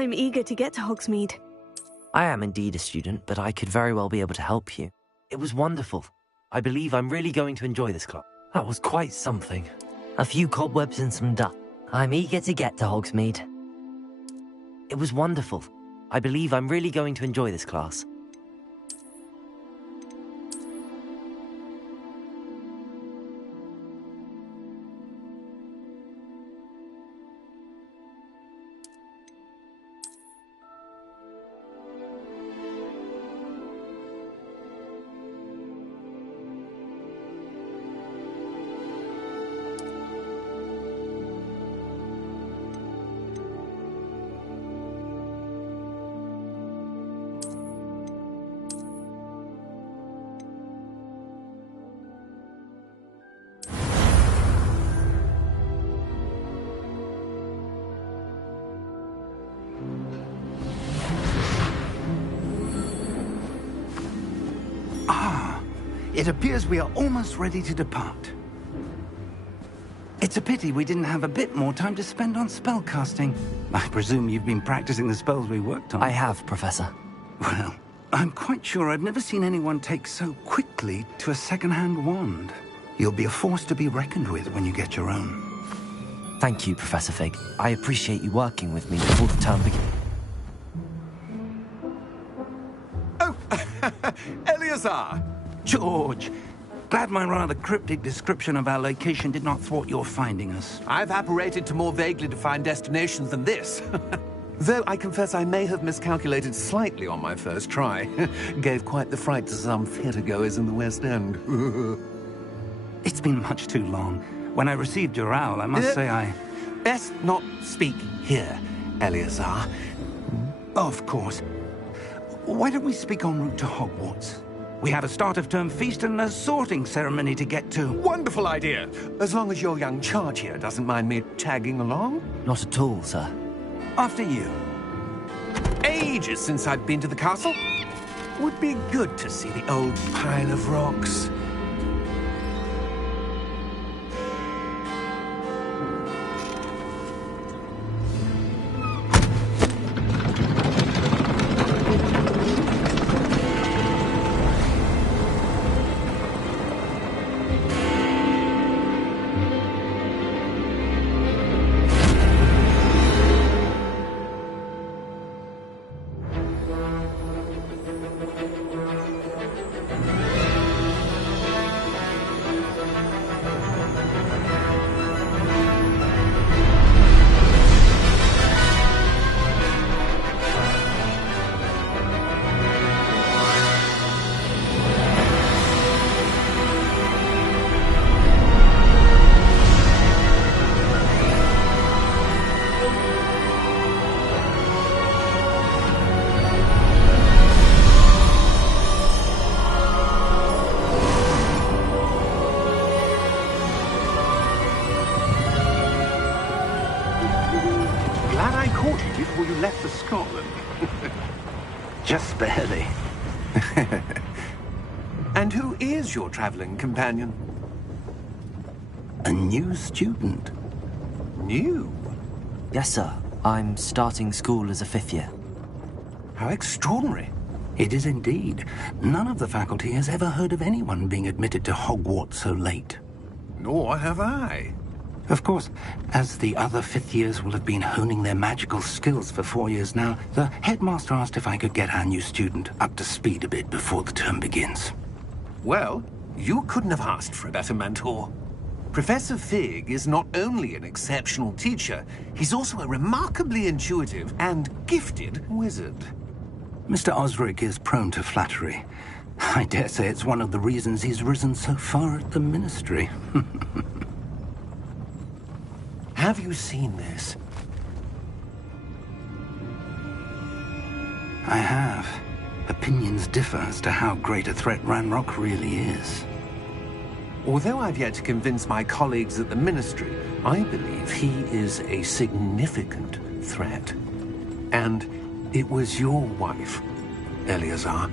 I'm eager to get to Hogsmeade. I am indeed a student, but I could very well be able to help you. It was wonderful. I believe I'm really going to enjoy this class. That was quite something. A few cobwebs and some dust. I'm eager to get to Hogsmeade. It was wonderful. I believe I'm really going to enjoy this class. It appears we are almost ready to depart. It's a pity we didn't have a bit more time to spend on spellcasting. I presume you've been practicing the spells we worked on. I have, Professor. Well, I'm quite sure I've never seen anyone take so quickly to a second-hand wand. You'll be a force to be reckoned with when you get your own. Thank you, Professor Fig. I appreciate you working with me before the term begins. Oh, Eleazar! George! Glad my rather cryptic description of our location did not thwart your finding us. I've apparated to more vaguely defined destinations than this. Though I confess I may have miscalculated slightly on my first try. Gave quite the fright to some theatre-goers in the West End. It's been much too long. When I received your owl, I must say I... Best not speak here, Eleazar. Of course. Why don't we speak en route to Hogwarts? We have a start-of-term feast and a sorting ceremony to get to. Wonderful idea! As long as your young charge here doesn't mind me tagging along. Not at all, sir. After you. Ages since I'd been to the castle. Would be good to see the old pile of rocks. Before you left for Scotland. Just barely. And who is your traveling companion? A new student. New? Yes, sir. I'm starting school as a 5th year. How extraordinary. It is indeed. None of the faculty has ever heard of anyone being admitted to Hogwarts so late. Nor have I. Of course, as the other 5th years will have been honing their magical skills for 4 years now, the headmaster asked if I could get our new student up to speed a bit before the term begins. Well, you couldn't have asked for a better mentor. Professor Fig is not only an exceptional teacher, he's also a remarkably intuitive and gifted wizard. Mr. Osric is prone to flattery. I dare say it's one of the reasons he's risen so far at the Ministry. Have you seen this? I have. Opinions differ as to how great a threat Ranrock really is. Although I've yet to convince my colleagues at the Ministry, I believe he is a significant threat. And it was your wife, Eleazar,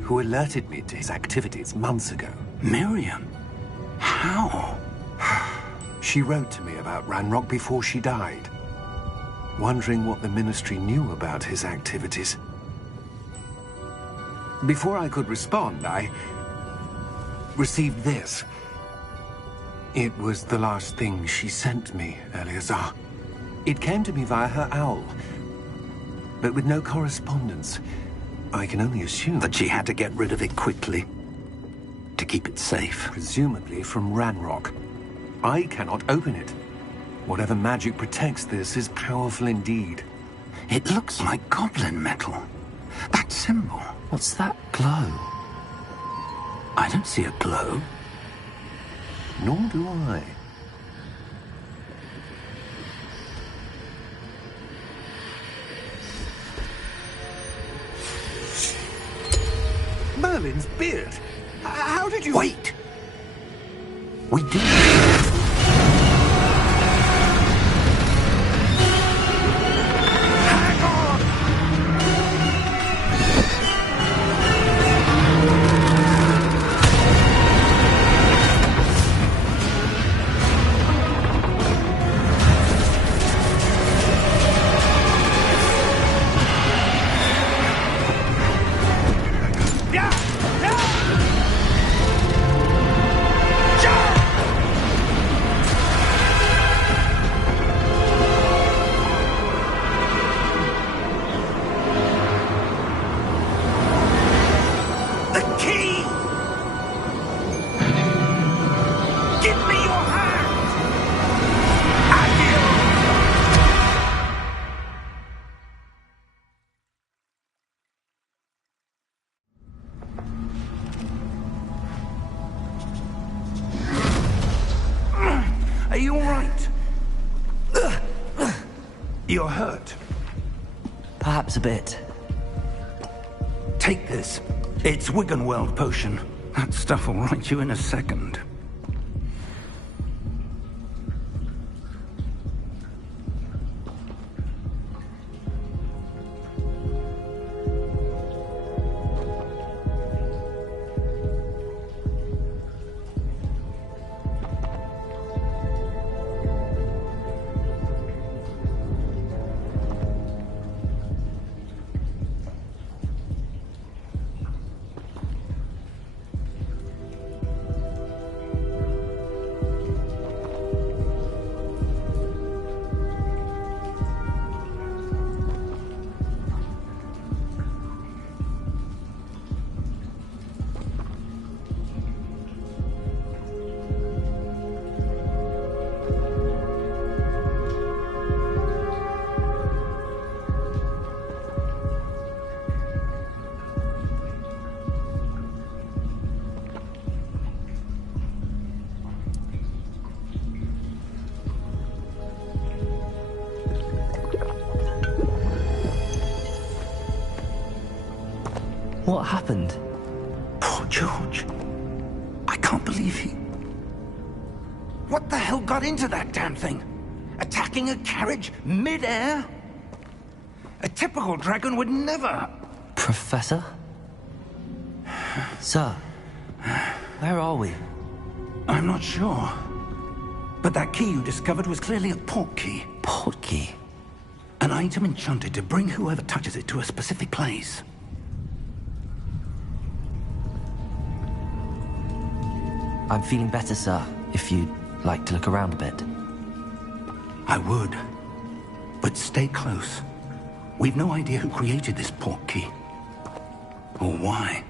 who alerted me to his activities months ago. Miriam? How? She wrote to me about Ranrock before she died. wondering what the Ministry knew about his activities. Before I could respond, I received this. It was the last thing she sent me, Eleazar. It came to me via her owl, but with no correspondence. I can only assume That she had to get rid of it quickly to keep it safe. presumably from Ranrock. I cannot open it. Whatever magic protects this is powerful indeed. It looks like goblin metal. That symbol. What's that glow? I don't see a glow. Nor do I. Merlin's beard! How did you... Wait! We did. Hang on! The key! Give me your hand! Are you all right? You're hurt. Perhaps a bit. Take this. It's Wiggenweld potion. That stuff will right you in a second. What happened? Poor George. I can't believe he... What the hell got into that damn thing? Attacking a carriage mid-air? A typical dragon would never... Professor? Sir, where are we? I'm not sure. But that key you discovered was clearly a port key. Port key? An item enchanted to bring whoever touches it to a specific place. I'm feeling better, sir, if you'd like to look around a bit. I would. But stay close. We've no idea who created this port key. Or why.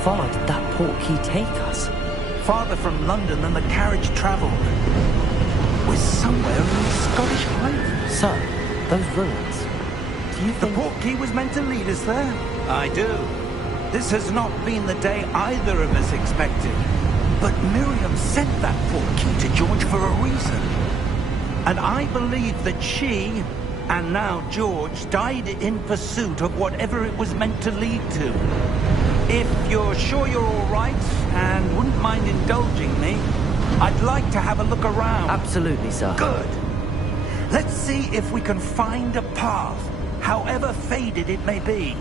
far did that portkey take us? Farther from London than the carriage travelled. We're somewhere in the Scottish Highlands. Sir, those ruins. Do you The think... portkey was meant to lead us there? I do. This has not been the day either of us expected. But Miriam sent that portkey to George for a reason. And I believe that she, and now George, died in pursuit of whatever it was meant to lead to. If you're sure you're all right, and wouldn't mind indulging me, I'd like to have a look around. Absolutely, sir. Good. Let's see if we can find a path, however faded it may be.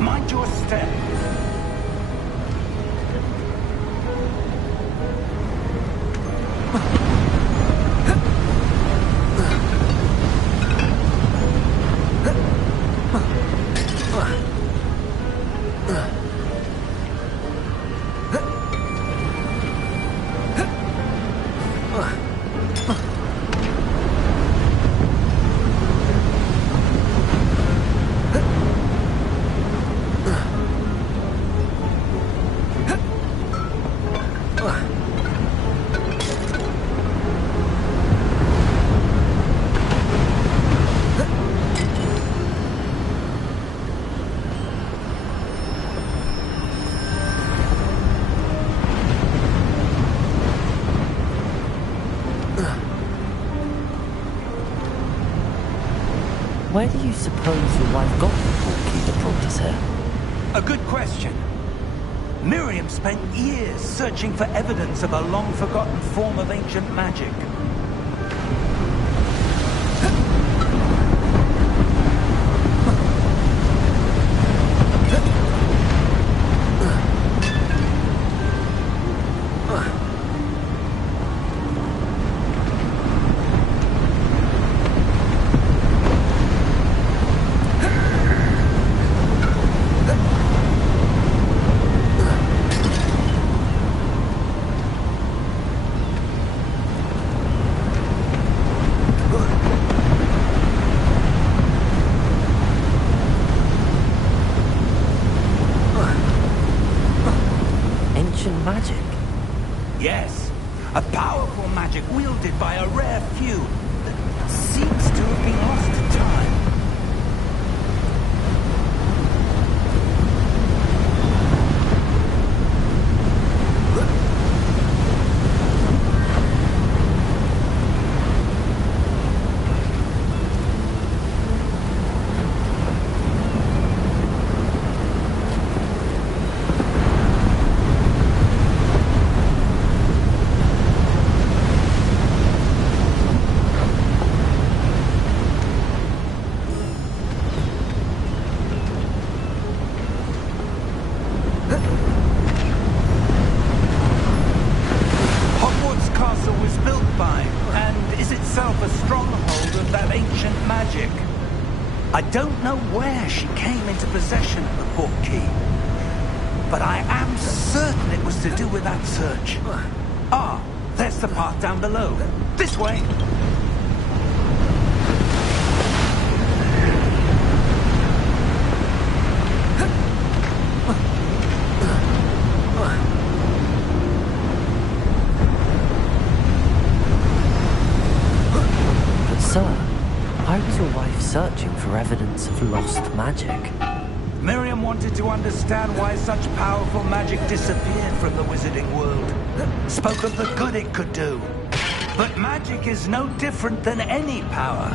Mind your step. Where do you suppose your wife got the portkey that brought us here? A good question. Miriam spent years searching for evidence of a long-forgotten form of ancient magic. Magic? Yes, a powerful magic wielded by a rare few that seems to have been lost to time. Hogwarts Castle was built by, and is itself a stronghold of that ancient magic. I don't know where she came into possession of the portkey, but I am certain it was to do with that search. Ah, there's the path down below. This way. Sir, why was your wife searching for evidence of lost magic? Miriam wanted to understand why such powerful magic disappeared from the wizarding world. Spoke of the good it could do. But magic is no different than any power.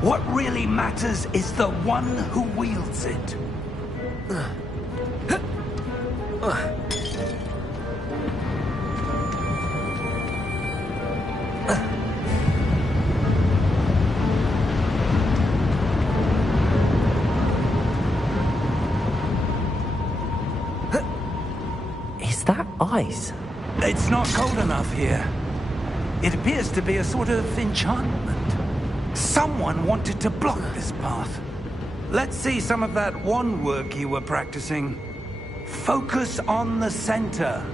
What really matters is the one who wields it. Is that ice? It's not cold enough here. It appears to be a sort of enchantment. Someone wanted to block this path. Let's see some of that wand work you were practicing. Focus on the center.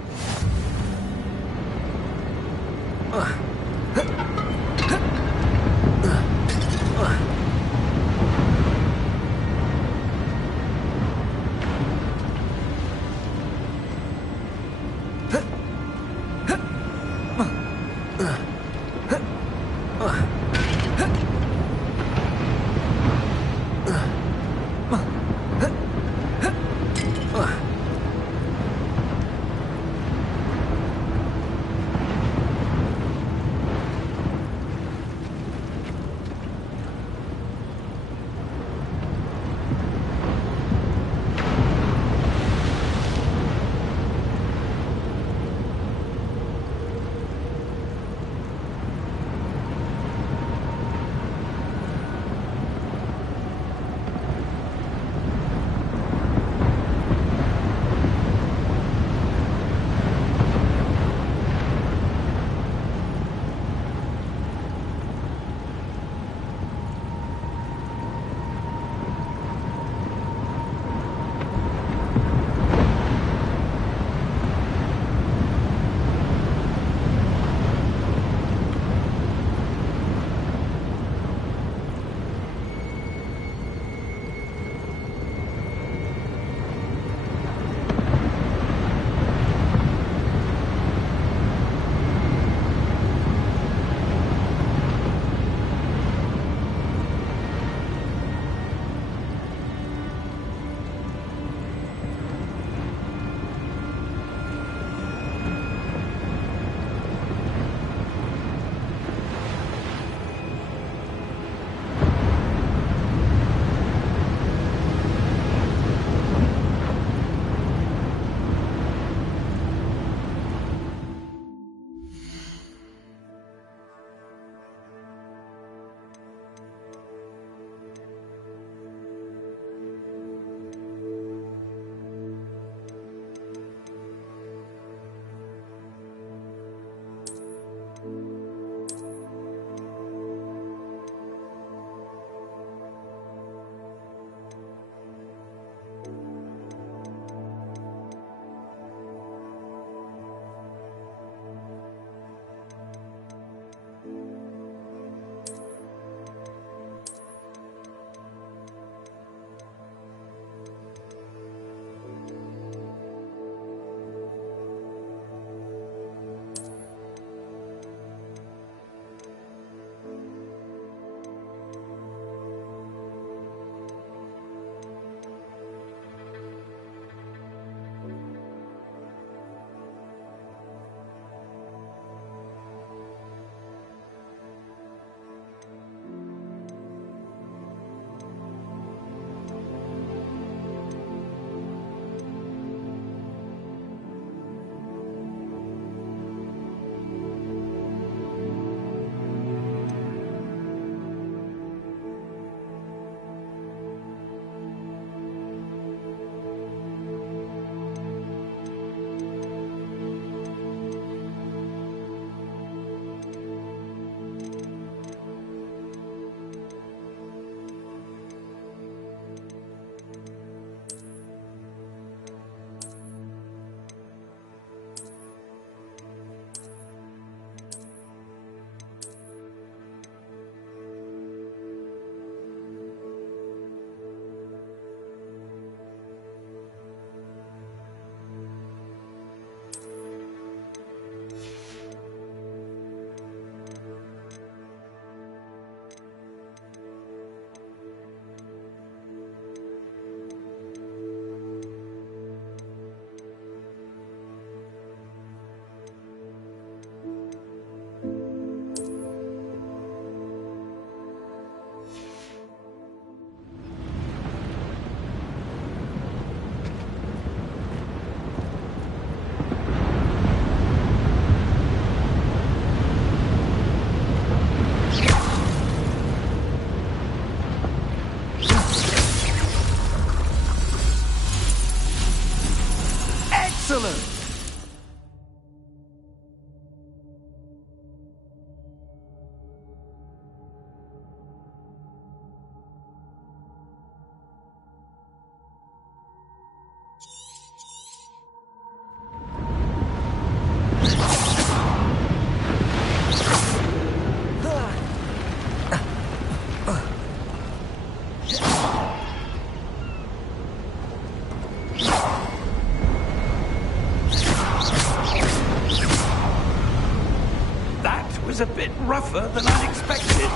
a bit rougher than I'd expected.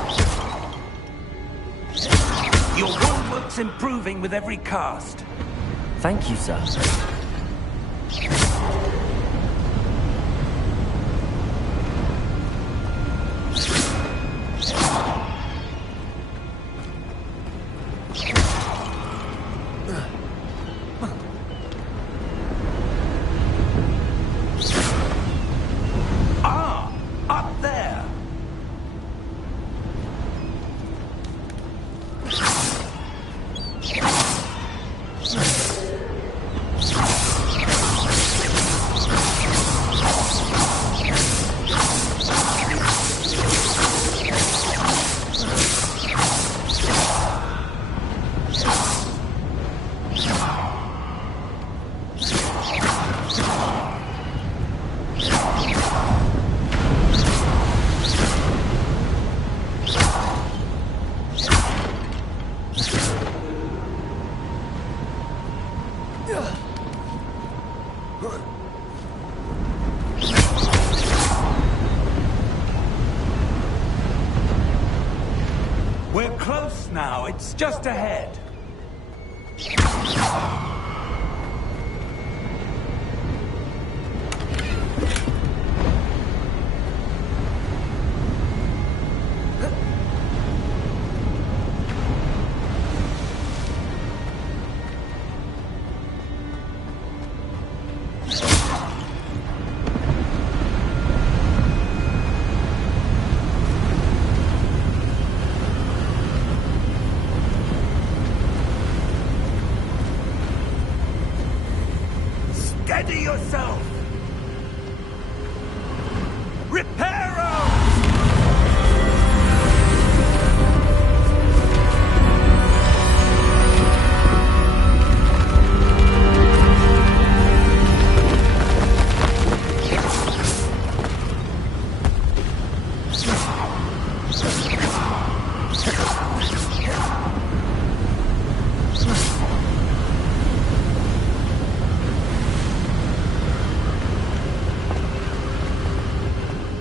Your woodwork's improving with every cast. Thank you, sir. Up there! We're close now. It's just ahead. Steady yourself! Reparo!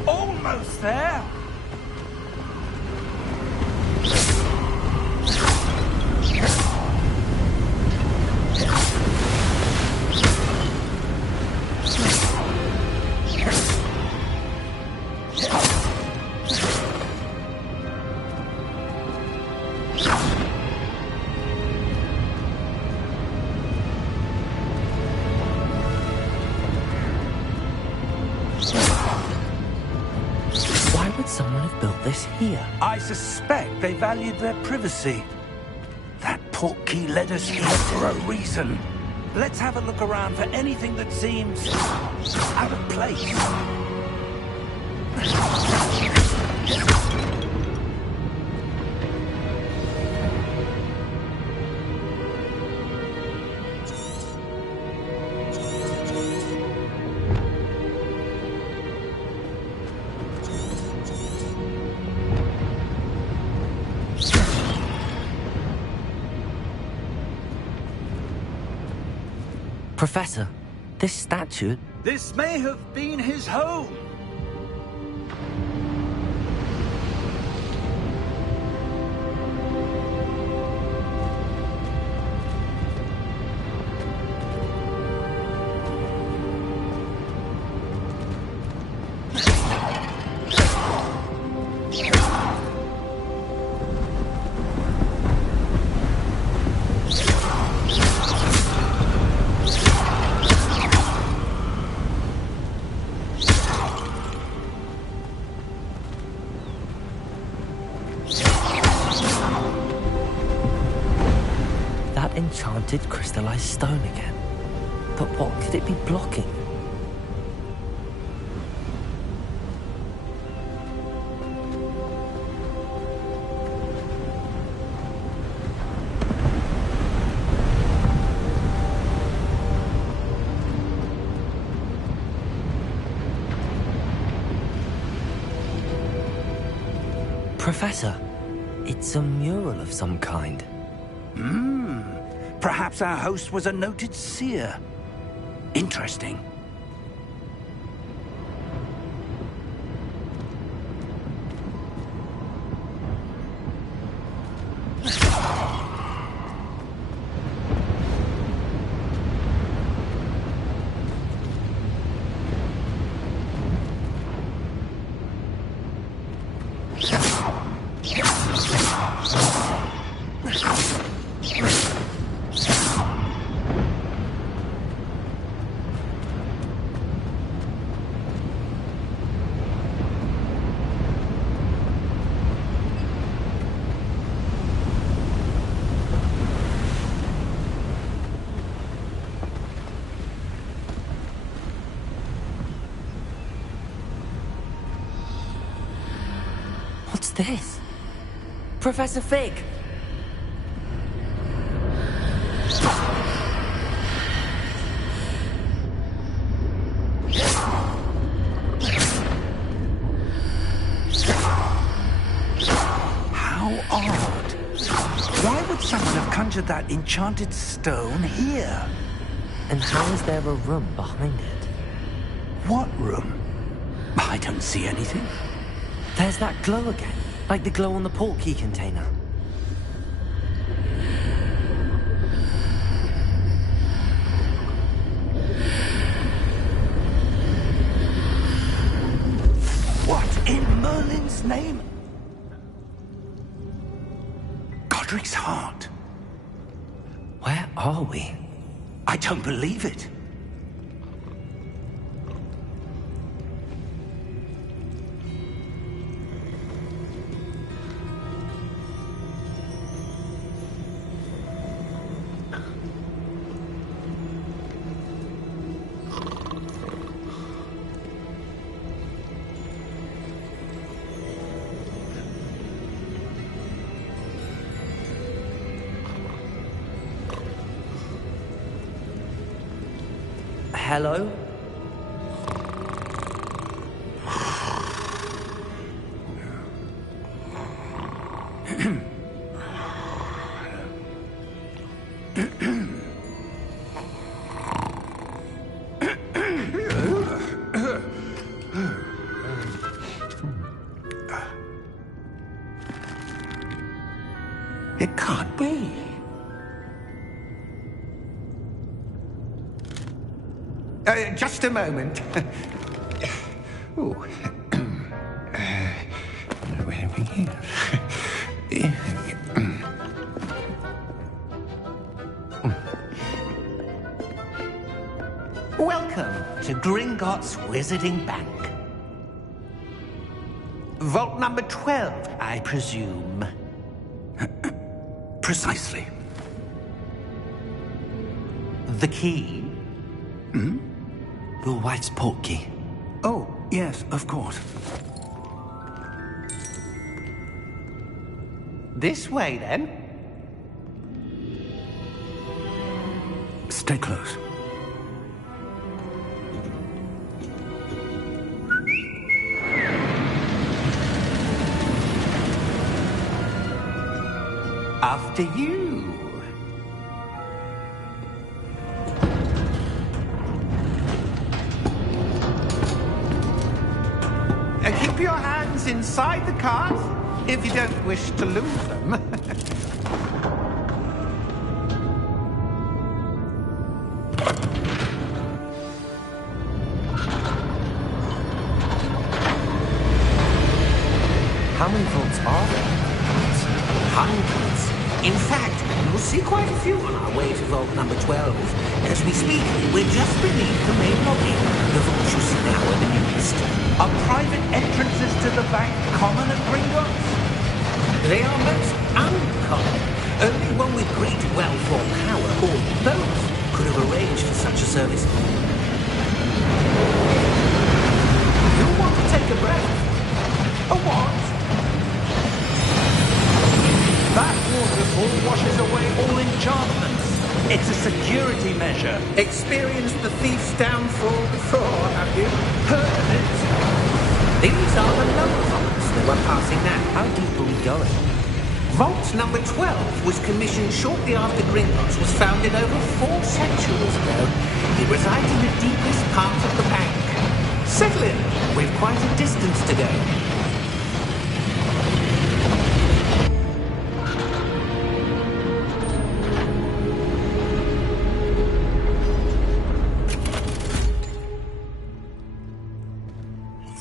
Almost there! Why would someone have built this here? I suspect they valued their privacy. That portkey led us here for a reason. Let's have a look around for anything that seems out of place. Professor, this statue... This may have been his home. Enchanted crystallized stone again. But what could it be blocking? Professor, it's a mural of some kind. Perhaps our host was a noted seer. Interesting. this? Professor Fig! How odd. Why would someone have conjured that enchanted stone here? And how is there a room behind it? What room? I don't see anything. There's that glow again, like the glow on the portkey container. What in Merlin's name? Godric's heart. Where are we? I don't believe it. Hello? It can't be. Just a moment. Ooh. Where are we here? Welcome to Gringotts Wizarding Bank. Vault number 12, I presume. Precisely. The key? Your wife's portkey. Oh, yes, of course. This way, then. Stay close. After you. Keep your hands inside the cart if you don't wish to lose them. How many vaults are there? Hundreds. In fact, we'll see quite a few on our way to vault number 12. As we speak, we're just beneath the main lobby. The vaults you see now are the newest. Are private entrances to the bank common at Gringotts? They are most uncommon. Only one with great wealth or power, or both, could have arranged for such a service. You'll want to take a breath. A what? That waterfall washes away all enchantments. It's a security measure. Experienced the thief's downfall before, have you? Heard of it? These are the lower vaults that we're passing now. How deep are we going? Vault number 12 was commissioned shortly after Gringotts was founded over 4 centuries ago. It resides in the deepest part of the bank. Settle in. We've quite a distance to go.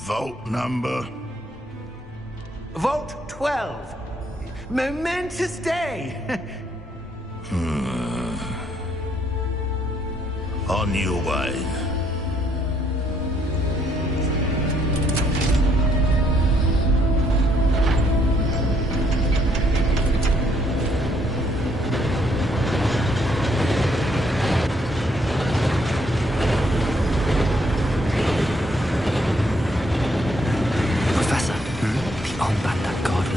Vault number? Vault 12. Momentous day. On your way. Professor, the armband that guard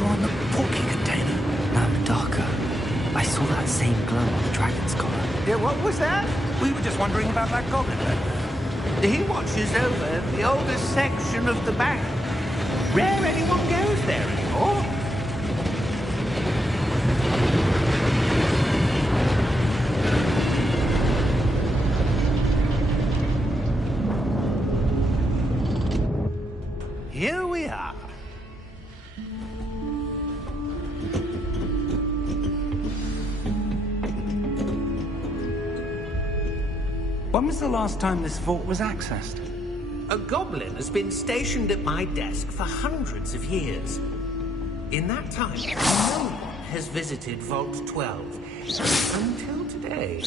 saw in the porky container. No, darker. I saw that same glow on the dragon's collar. Yeah, what was that? We were just wondering about that goblin back there. He watches over the oldest section of the bank. Rare anyone goes there anymore. Here we are. When was the last time this vault was accessed? A goblin has been stationed at my desk for hundreds of years. In that time, no one has visited Vault 12 until today.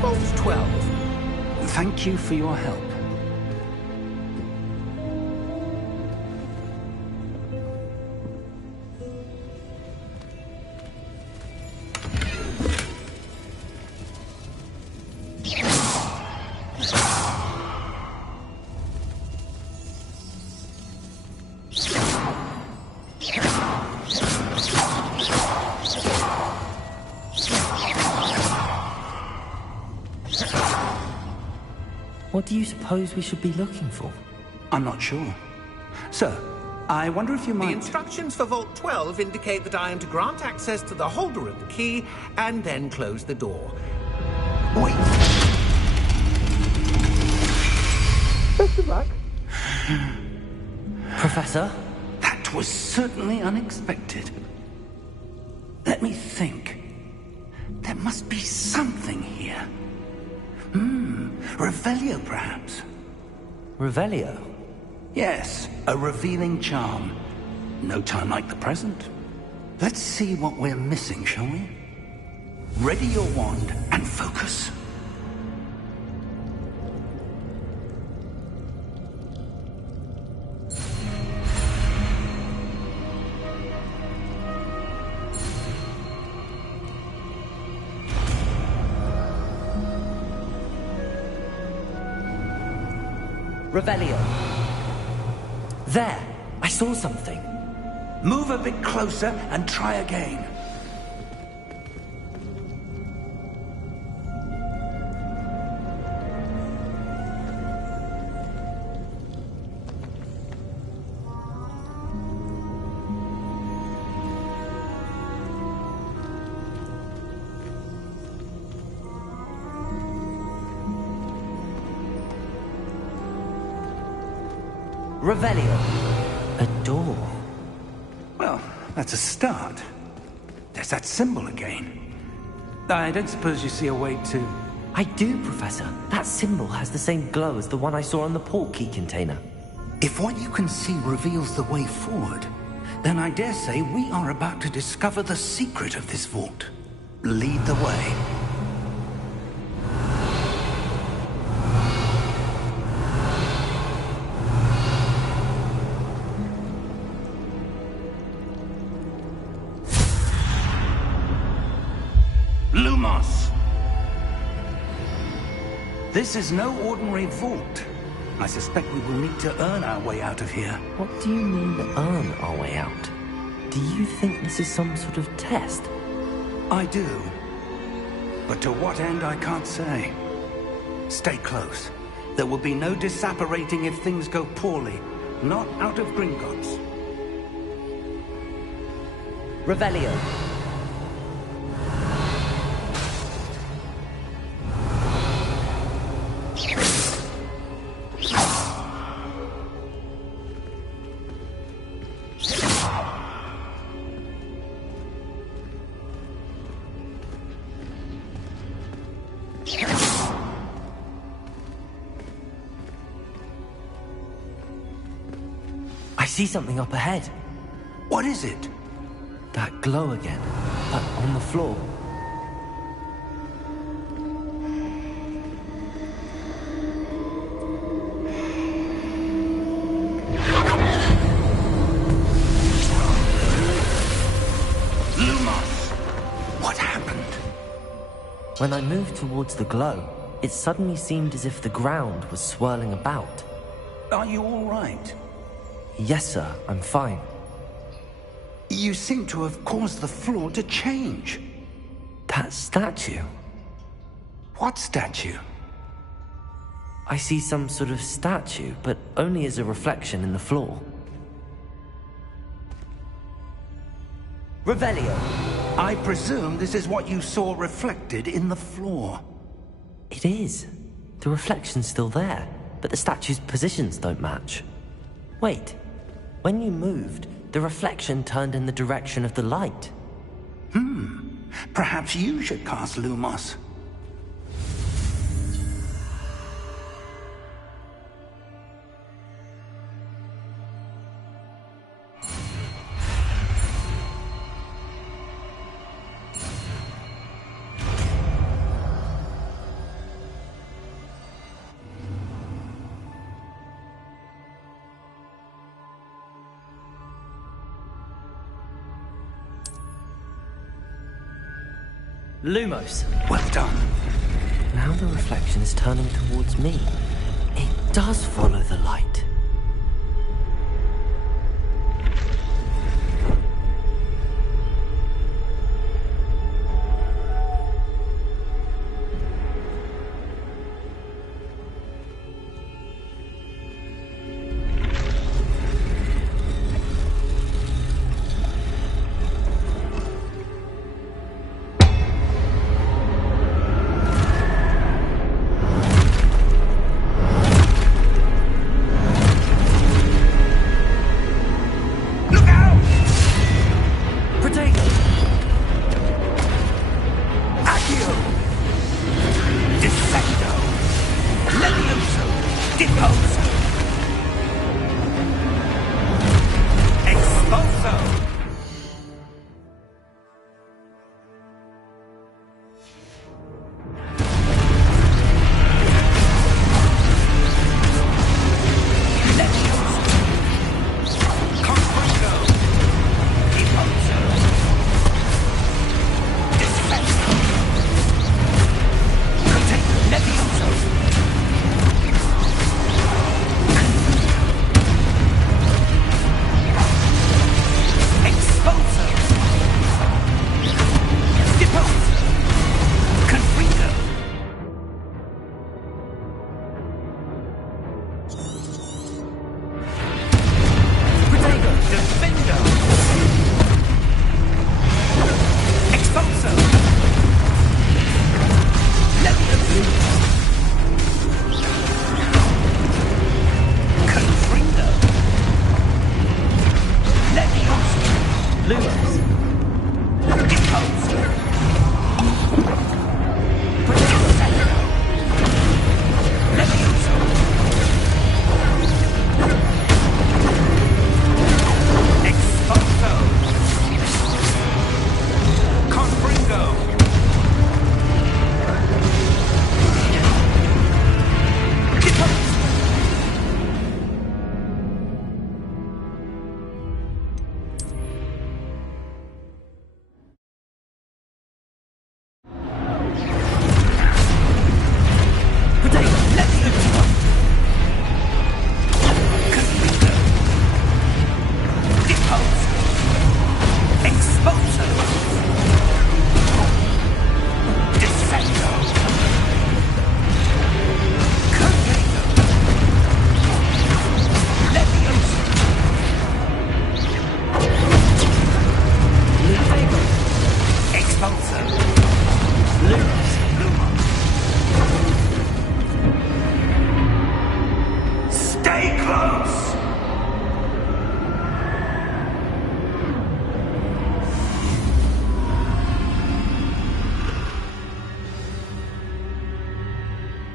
Vault 12. Thank you for your help. What do you suppose we should be looking for? I'm not sure. Sir, I wonder if you The might... instructions for Vault 12 indicate that I am to grant access to the holder of the key and then close the door. Wait! Best of luck. Professor? That was certainly unexpected. Let me think. There must be something here. Revelio, perhaps? Revelio? Yes, a revealing charm. No time like the present. Let's see what we're missing, shall we? Ready your wand and focus. Revelio. There! I saw something. Move a bit closer and try again. Revelio. A door. Well, that's a start. There's that symbol again. I don't suppose you see a way to... I do, Professor. That symbol has the same glow as the one I saw on the port key container. If what you can see reveals the way forward, then I dare say we are about to discover the secret of this vault. Lead the way. Lumos! This is no ordinary vault. I suspect we will need to earn our way out of here. What do you mean, earn our way out? Do you think this is some sort of test? I do. But to what end, I can't say. Stay close. There will be no disapparating if things go poorly. Not out of Gringotts. Revelio. I see something up ahead. What is it? That glow again, but on the floor. Lumos! What happened? When I moved towards the glow, it suddenly seemed as if the ground was swirling about. Are you all right? Yes, sir, I'm fine. You seem to have caused the floor to change. That statue? What statue? I see some sort of statue, but only as a reflection in the floor. Revelio! I presume this is what you saw reflected in the floor. It is. The reflection's still there, but the statue's positions don't match. Wait, when you moved, the reflection turned in the direction of the light. Perhaps you should cast Lumos. Lumos! Well done. Now the reflection is turning towards me. It does follow the light.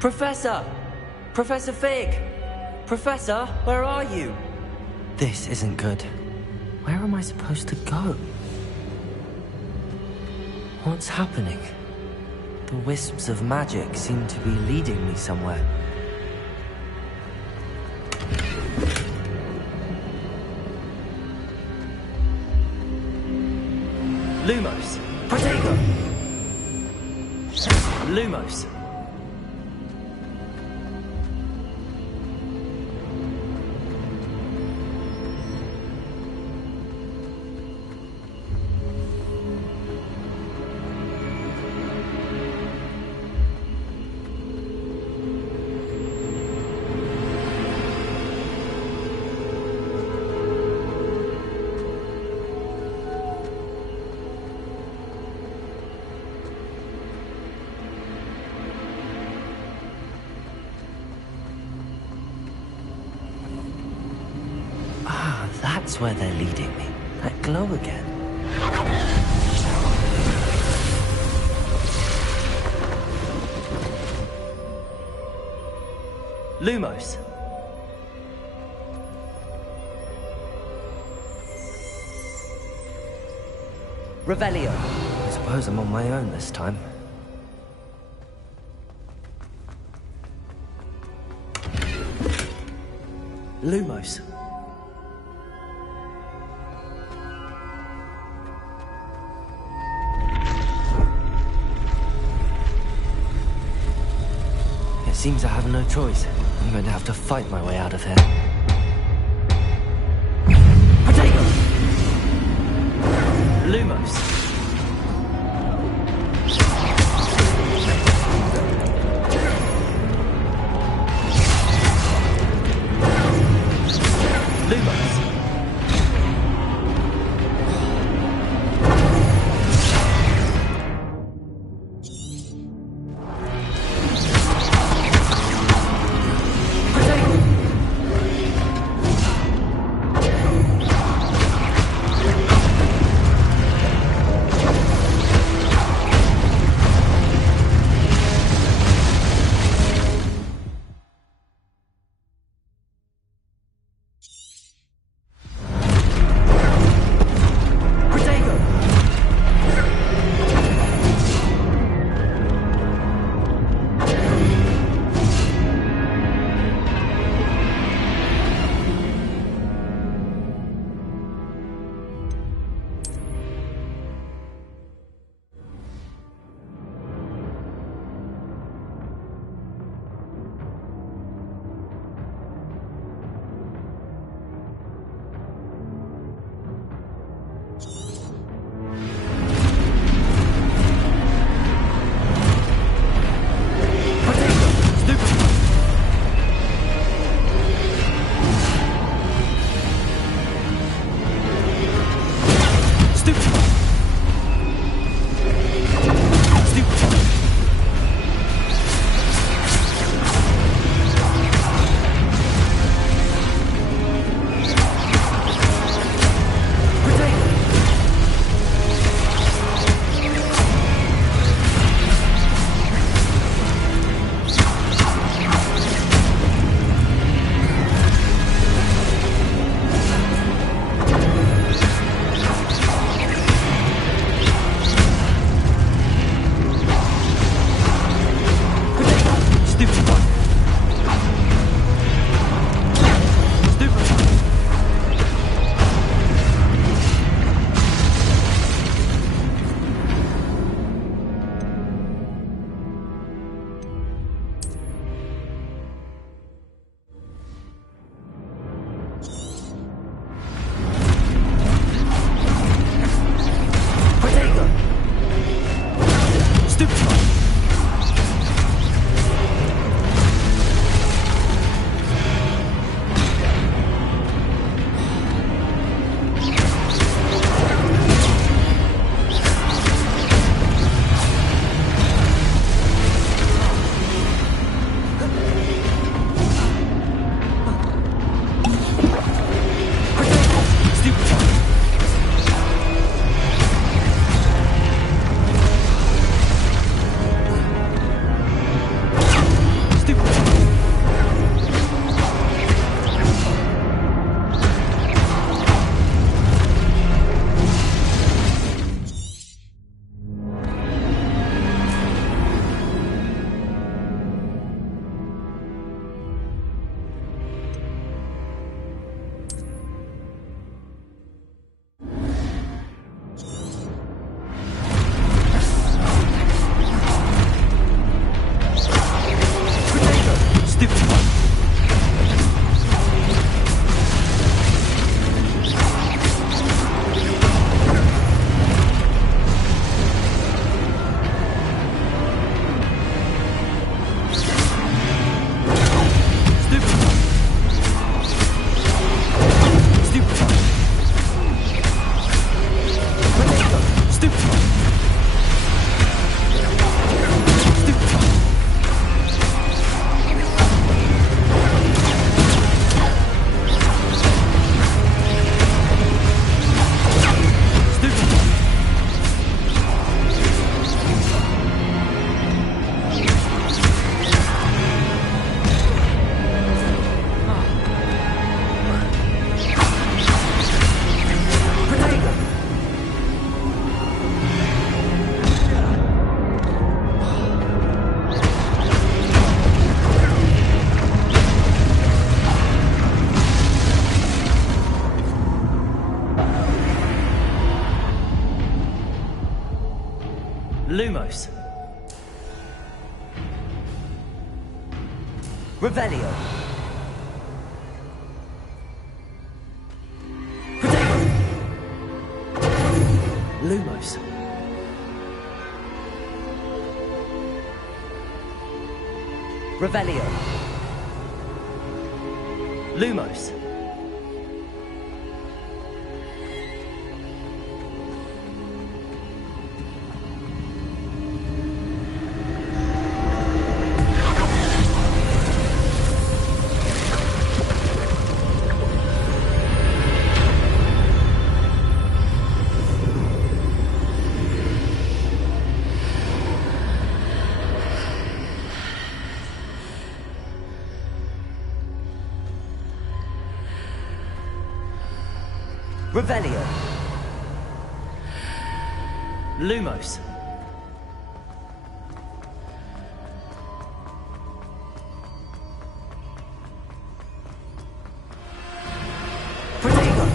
Professor! Professor Fig! Professor, where are you? This isn't good. Where am I supposed to go? What's happening? The wisps of magic seem to be leading me somewhere. Lumos! Protego! Lumos! That's where they're leading me. That glow again. Lumos. Revelio. I suppose I'm on my own this time. Lumos. Seems I have no choice. I'm going to have to fight my way out of here. Protego! Lumos! Lumos! Lumos. Revelio. Protego. Lumos. Revelio. Lumos. Revelio. Lumos. Protego.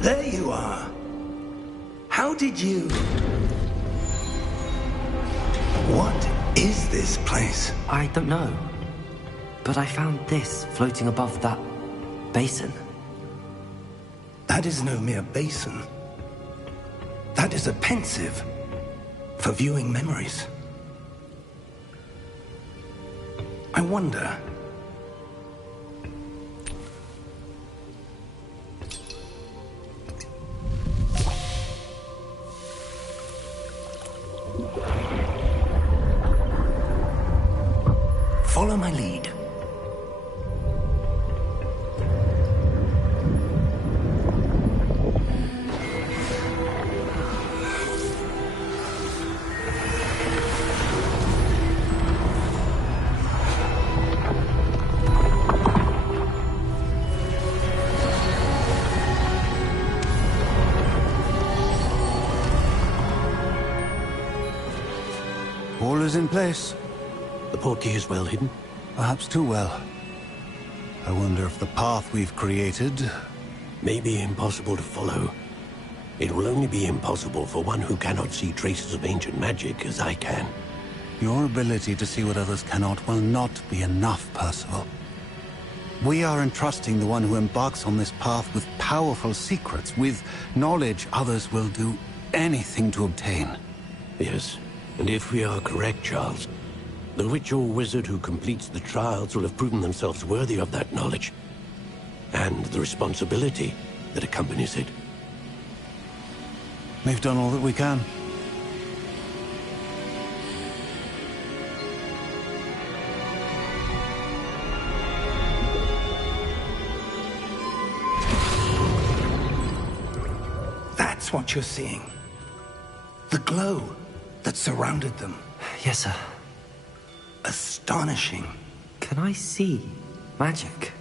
There you are. How did you... What is this place? I don't know. But I found this floating above that basin. That is no mere basin. That is a pensive for viewing memories. I wonder... Follow my lead. All is in place. The portkey is well hidden. Perhaps too well. I wonder if the path we've created... May be impossible to follow. It will only be impossible for one who cannot see traces of ancient magic as I can. Your ability to see what others cannot will not be enough, Percival. We are entrusting the one who embarks on this path with powerful secrets, with knowledge others will do anything to obtain. Yes, and if we are correct, Charles, the witch or wizard who completes the trials will have proven themselves worthy of that knowledge, and the responsibility that accompanies it. We've done all that we can. That's what you're seeing. The glow that surrounded them. Yes, sir. Astonishing. Can I see magic?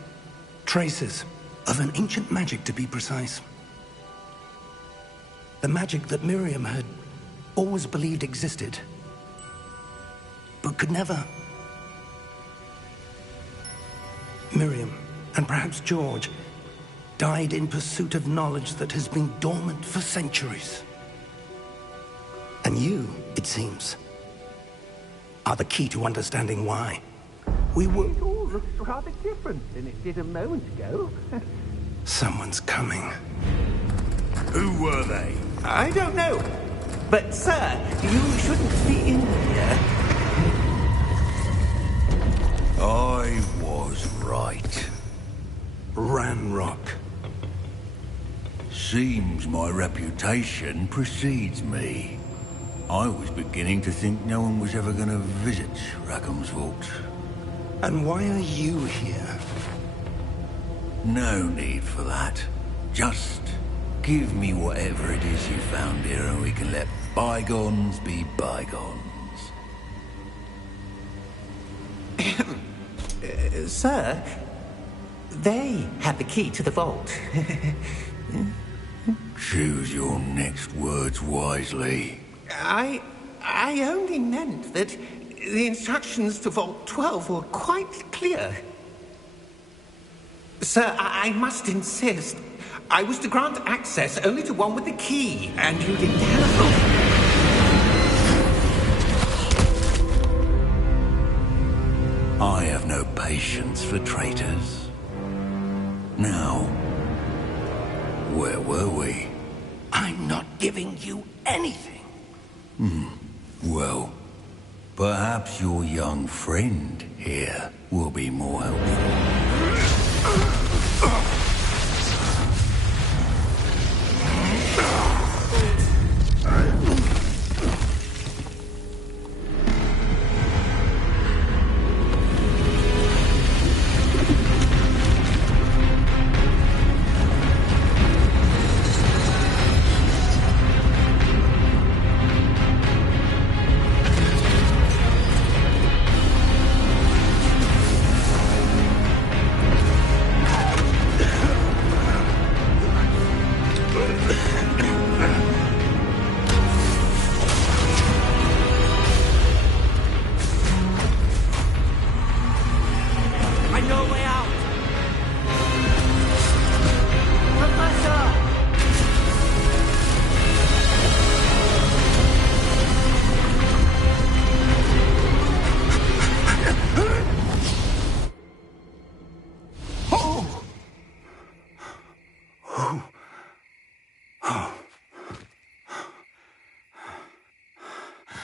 Traces of an ancient magic, to be precise. The magic that Miriam had always believed existed, but could never. Miriam, and perhaps George, died in pursuit of knowledge that has been dormant for centuries. And you, it seems, are the key to understanding why. We were... It all looks rather different than it did a moment ago. Someone's coming. Who were they? I don't know. But, sir, you shouldn't be in here. I was right. Ranrock. Seems my reputation precedes me. I was beginning to think no one was ever going to visit Rackham's Vault. And why are you here? No need for that. Just give me whatever it is you found here and we can let bygones be bygones. Sir, they had the key to the vault. Choose your next words wisely. I only meant that the instructions to Vault 12 were quite clear. Sir, I must insist. I was to grant access only to one with the key, and you didn't have I have no patience for traitors. Now, where were we? I'm not giving you anything. Well, perhaps your young friend here will be more helpful.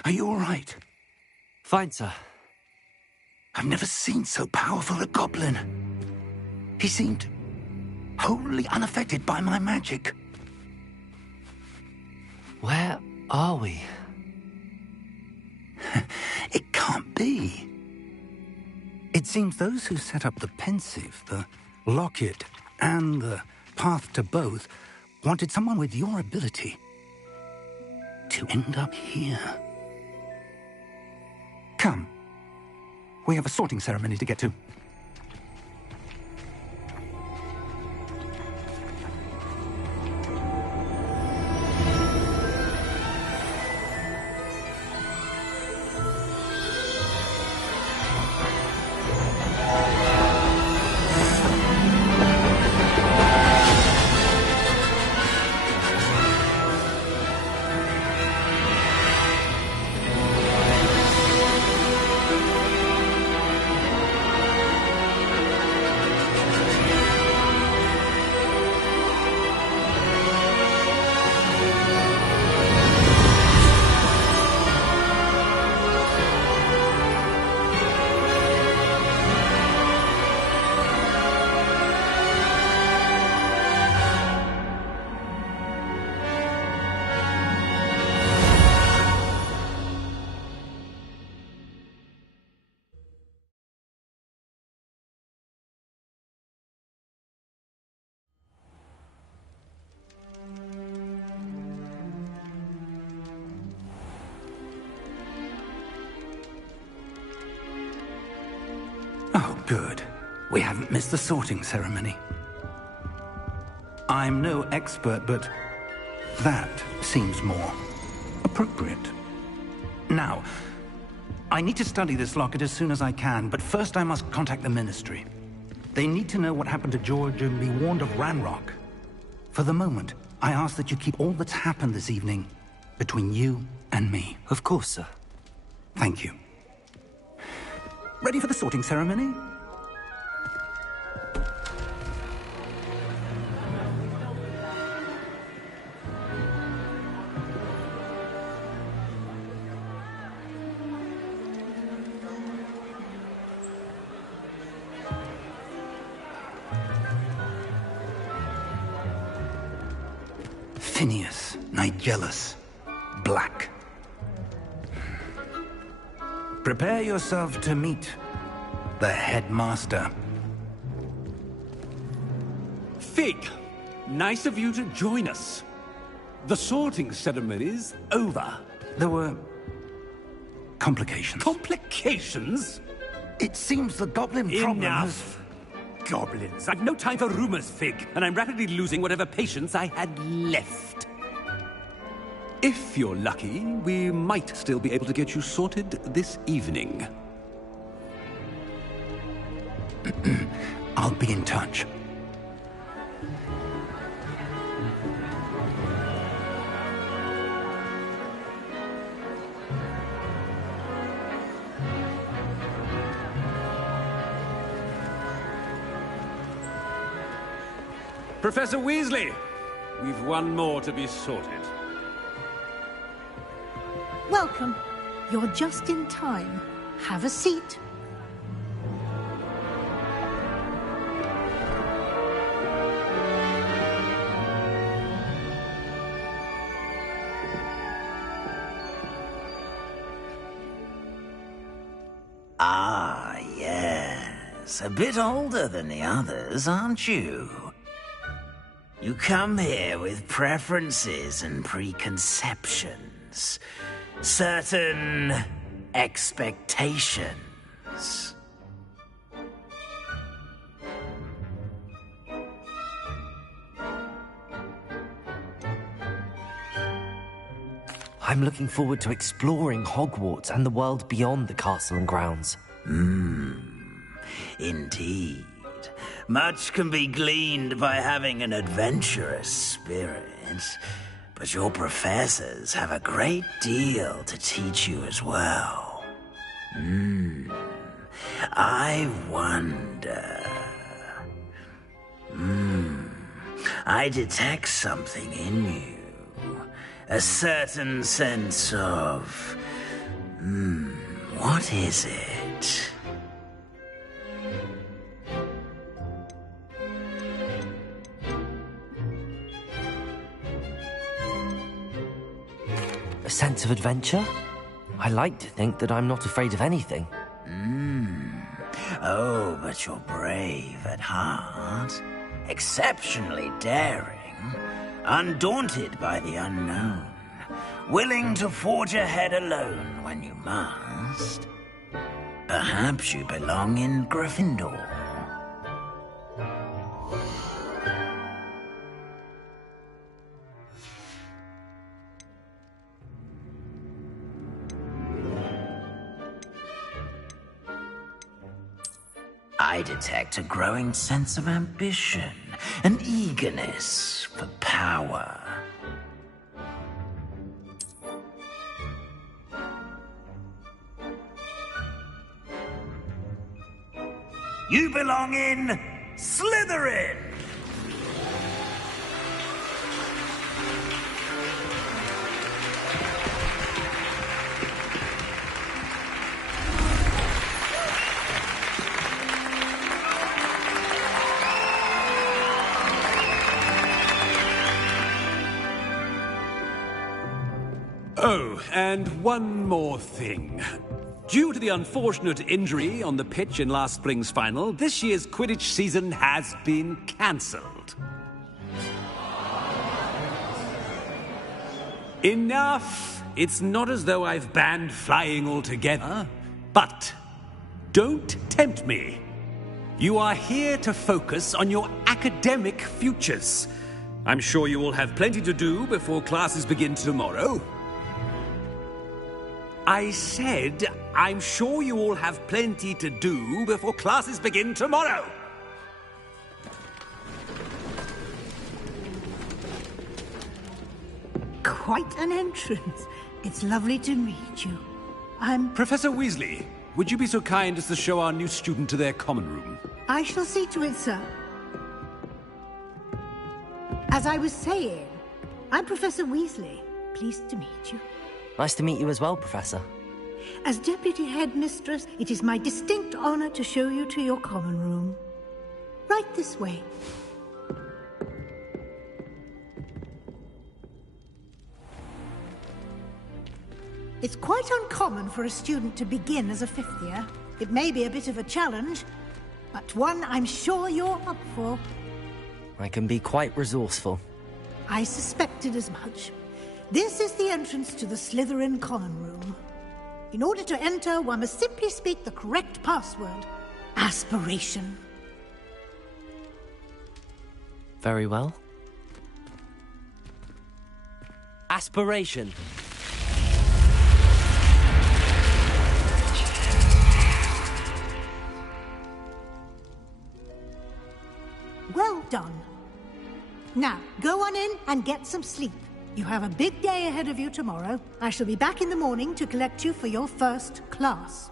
Are you all right? Fine, sir. I've never seen so powerful a goblin. He seemed wholly unaffected by my magic. Where are we? It can't be. It seems those who set up the pensive, the locket, and the path to both wanted someone with your ability to end up here. Come. We have a sorting ceremony to get to. Oh, good. We haven't missed the sorting ceremony. I'm no expert, but that seems more appropriate. Now, I need to study this locket as soon as I can, but first I must contact the Ministry. They need to know what happened to George and be warned of Ranrock. For the moment, I ask that you keep all that's happened this evening between you and me. Of course, sir. Thank you. Ready for the sorting ceremony? Phineas, Nigellus, Black. Prepare yourself to meet the headmaster. Fig, Nice of you to join us. The sorting ceremony's over. There were complications. Complications? It seems the goblin problem has... Enough! Goblins. I've no time for rumors, Fig, and I'm rapidly losing whatever patience I had left. If you're lucky, we might still be able to get you sorted this evening. I'll be in touch. Professor Weasley, we've one more to be sorted. Welcome. You're just in time. Have a seat. Ah, yes. A bit older than the others, aren't you? You come here with preferences and preconceptions. Certain expectations. I'm looking forward to exploring Hogwarts and the world beyond the castle and grounds. Indeed. Much can be gleaned by having an adventurous spirit, but your professors have a great deal to teach you as well. I wonder... I detect something in you. A certain sense of... what is it? A sense of adventure? I like to think that I'm not afraid of anything. Oh, but you're brave at heart. Exceptionally daring. Undaunted by the unknown. Willing to forge ahead alone when you must. Perhaps you belong in Gryffindor. I detect a growing sense of ambition, an eagerness for power. You belong in Slytherin! Oh, and one more thing. Due to the unfortunate injury on the pitch in last spring's final, this year's Quidditch season has been cancelled. Enough! It's not as though I've banned flying altogether. But don't tempt me. You are here to focus on your academic futures. I'm sure you will have plenty to do before classes begin tomorrow. I said, I'm sure you all have plenty to do before classes begin tomorrow. Quite an entrance. It's lovely to meet you. I'm... Professor Weasley, would you be so kind as to show our new student to their common room? I shall see to it, sir. As I was saying, I'm Professor Weasley. Pleased to meet you. Nice to meet you as well, Professor. As Deputy Headmistress, it is my distinct honor to show you to your common room. Right this way. It's quite uncommon for a student to begin as a fifth year. It may be a bit of a challenge, but one I'm sure you're up for. I can be quite resourceful. I suspected as much. This is the entrance to the Slytherin common room. In order to enter, one must simply speak the correct password. Aspiration. Very well. Aspiration. Well done. Now, go on in and get some sleep. You have a big day ahead of you tomorrow. I shall be back in the morning to collect you for your first class.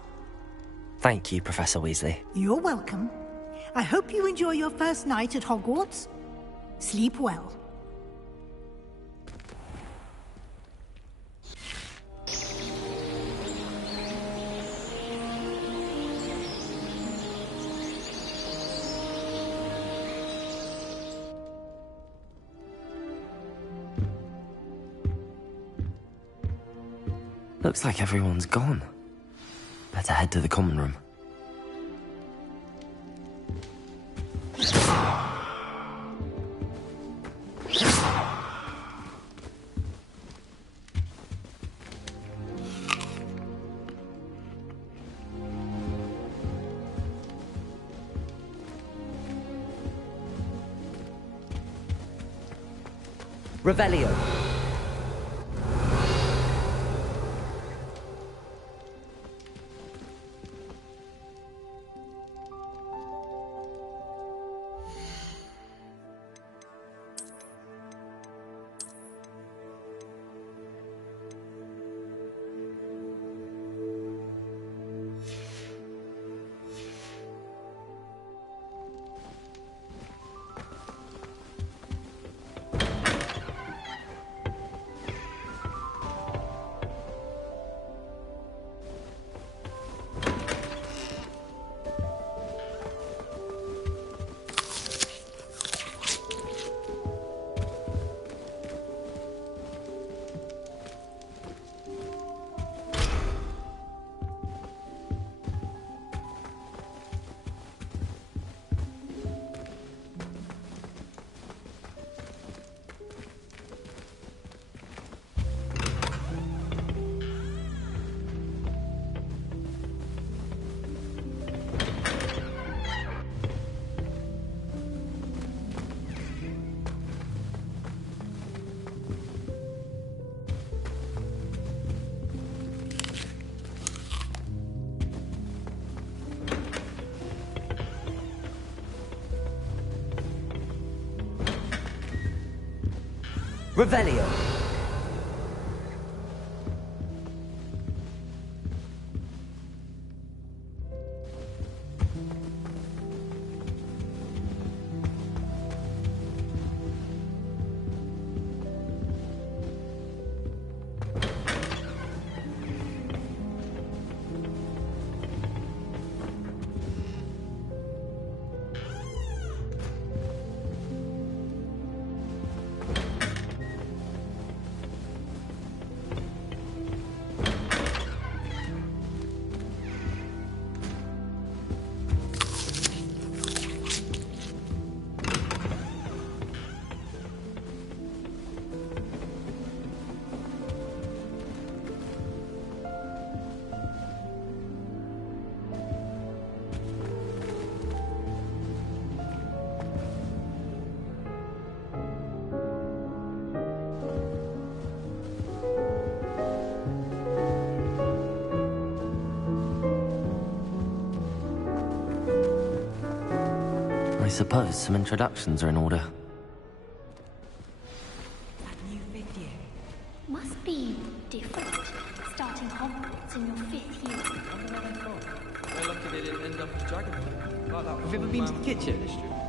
Thank you, Professor Weasley. You're welcome. I hope you enjoy your first night at Hogwarts. Sleep well. Looks like everyone's gone. Better head to the common room. Revelio. Revelio. I suppose some introductions are in order. That new fifth year must be different. Starting Hogwarts in your 5th year. We're lucky they didn't end up with dragon. Like that. Have you ever been to the kitchen?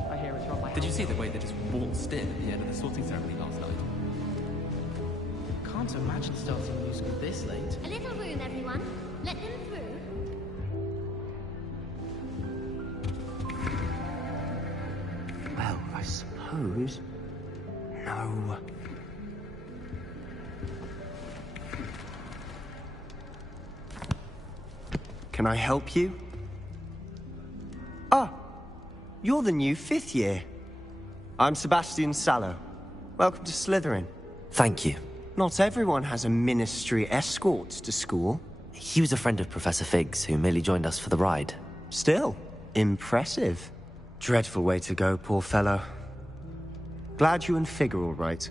I hear it's from my Did you see the way they just waltzed in at the end of the sorting ceremony last night? Can't imagine starting a new school this late. A little room, everyone. Let them through. Well, I suppose... No. Can I help you? Ah, you're the new 5th year. I'm Sebastian Sallow. Welcome to Slytherin. Thank you. Not everyone has a ministry escort to school. He was a friend of Professor Fig's, who merely joined us for the ride. Still, impressive. Dreadful way to go, poor fellow. Glad you and Fig are all right.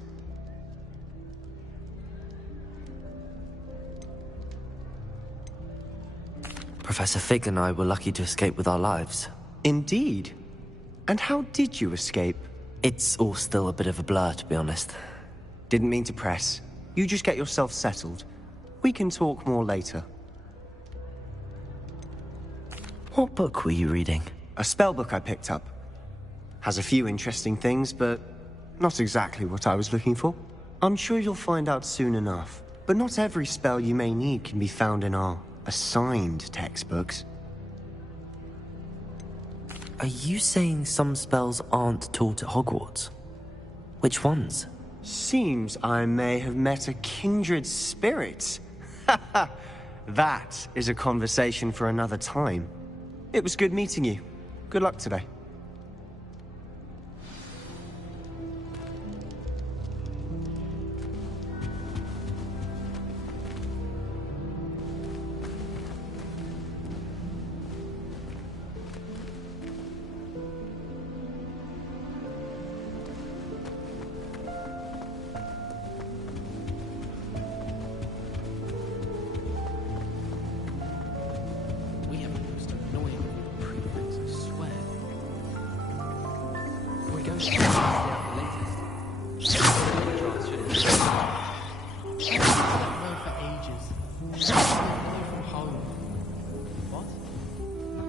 Professor Fig and I were lucky to escape with our lives. Indeed. And how did you escape? It's all still a bit of a blur, to be honest. Didn't mean to press. You just get yourself settled. We can talk more later. What book were you reading? A spellbook I picked up. Has a few interesting things, but not exactly what I was looking for. I'm sure you'll find out soon enough. But not every spell you may need can be found in our assigned textbooks. Are you saying some spells aren't taught at Hogwarts? Which ones? Seems I may have met a kindred spirit. That is a conversation for another time. It was good meeting you. Good luck today.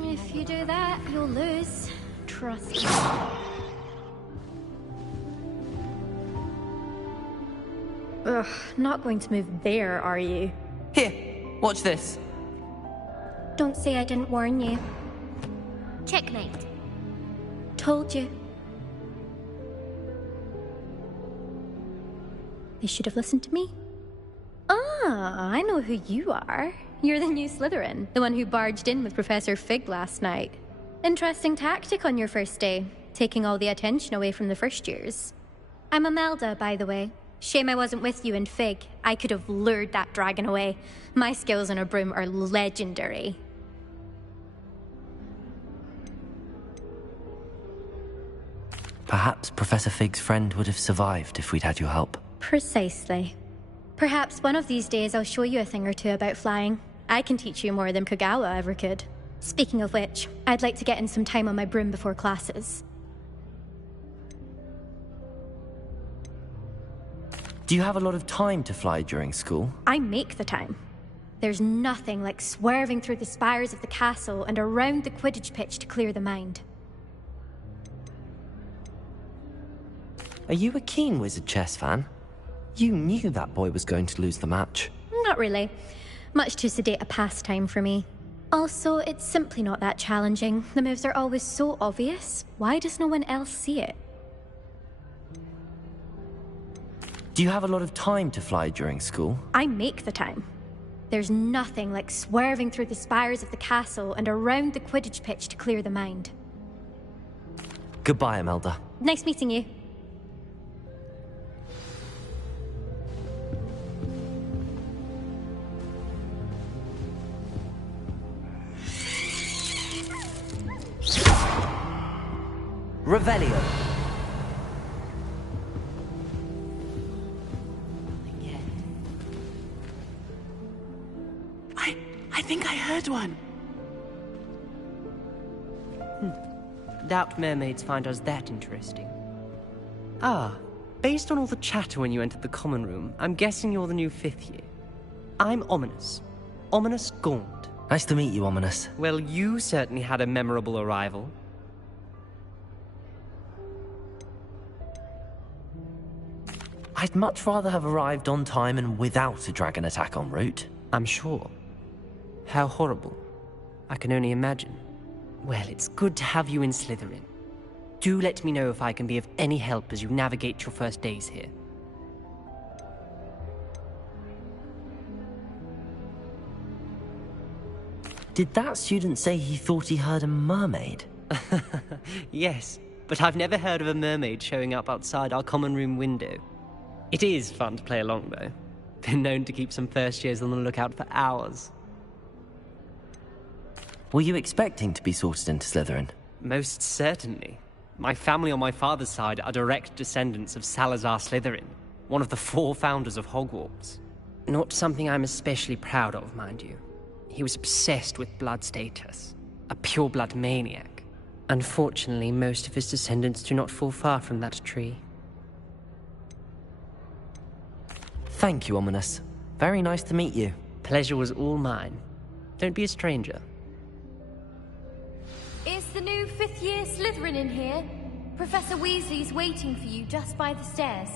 If you do that, you'll lose. Trust me. Ugh, not going to move there, are you? Here, watch this. Don't say I didn't warn you. Checkmate. Told you. They should have listened to me. Ah, I know who you are. You're the new Slytherin, the one who barged in with Professor Fig last night. Interesting tactic on your first day, taking all the attention away from the first years. I'm Imelda, by the way. Shame I wasn't with you and Fig. I could have lured that dragon away. My skills on a broom are legendary. Perhaps Professor Fig's friend would have survived if we'd had your help. Precisely. Perhaps one of these days I'll show you a thing or two about flying. I can teach you more than Kagawa ever could. Speaking of which, I'd like to get in some time on my broom before classes. Do you have a lot of time to fly during school? I make the time. There's nothing like swerving through the spires of the castle and around the Quidditch pitch to clear the mind. Are you a keen Wizard chess fan? You knew that boy was going to lose the match. Not really. Much too sedate a pastime for me. Also, it's simply not that challenging. The moves are always so obvious. Why does no one else see it? Do you have a lot of time to fly during school? I make the time. There's nothing like swerving through the spires of the castle and around the Quidditch pitch to clear the mind. Goodbye, Imelda. Nice meeting you. Revelio. I think I heard one. Doubt mermaids find us that interesting. Ah, based on all the chatter when you entered the common room, I'm guessing you're the new 5th year. I'm Ominous. Ominous Gaunt. Nice to meet you, Ominous. Well, you certainly had a memorable arrival. I'd much rather have arrived on time and without a dragon attack en route. I'm sure. How horrible. I can only imagine. Well, it's good to have you in Slytherin. Do let me know if I can be of any help as you navigate your first days here. Did that student say he thought he heard a mermaid? Yes, but I've never heard of a mermaid showing up outside our common room window. It is fun to play along, though. Been known to keep some first years on the lookout for hours. Were you expecting to be sorted into Slytherin? Most certainly. My family on my father's side are direct descendants of Salazar Slytherin, one of the 4 founders of Hogwarts. Not something I'm especially proud of, mind you. He was obsessed with blood status, a pure-blood maniac. Unfortunately, most of his descendants do not fall far from that tree. Thank you, Ominous. Very nice to meet you. Pleasure was all mine. Don't be a stranger. Is the new 5th year Slytherin in here? Professor Weasley's waiting for you just by the stairs.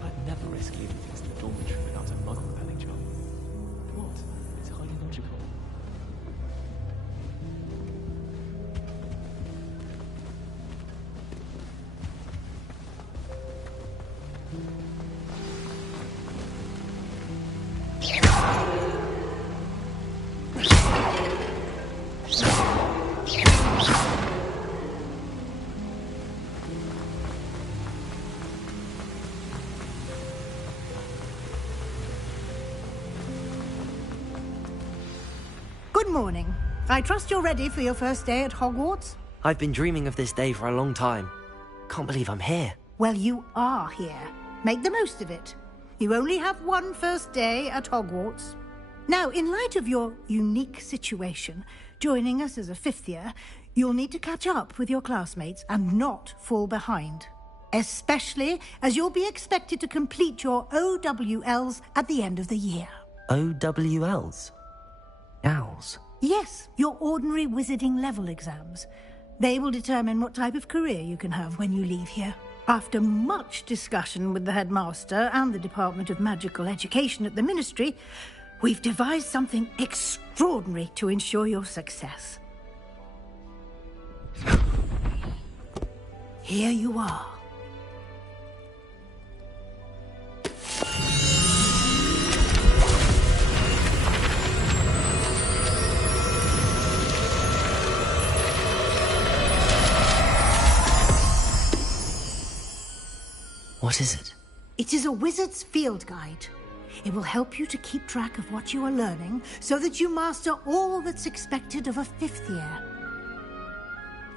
I'd never risk leaving things in the dormitory without a mug-repelling job. What? It's highly logical. Good morning. I trust you're ready for your first day at Hogwarts? I've been dreaming of this day for a long time. Can't believe I'm here. Well, you are here. Make the most of it. You only have one first day at Hogwarts. Now, in light of your unique situation, joining us as a 5th year, you'll need to catch up with your classmates and not fall behind. Especially as you'll be expected to complete your OWLs at the end of the year. OWLs? Owls? Yes, your ordinary wizarding level exams. They will determine what type of career you can have when you leave here. After much discussion with the headmaster and the Department of Magical Education at the Ministry, we've devised something extraordinary to ensure your success. Here you are. What is it? It is a wizard's field guide. It will help you to keep track of what you are learning so that you master all that's expected of a 5th year.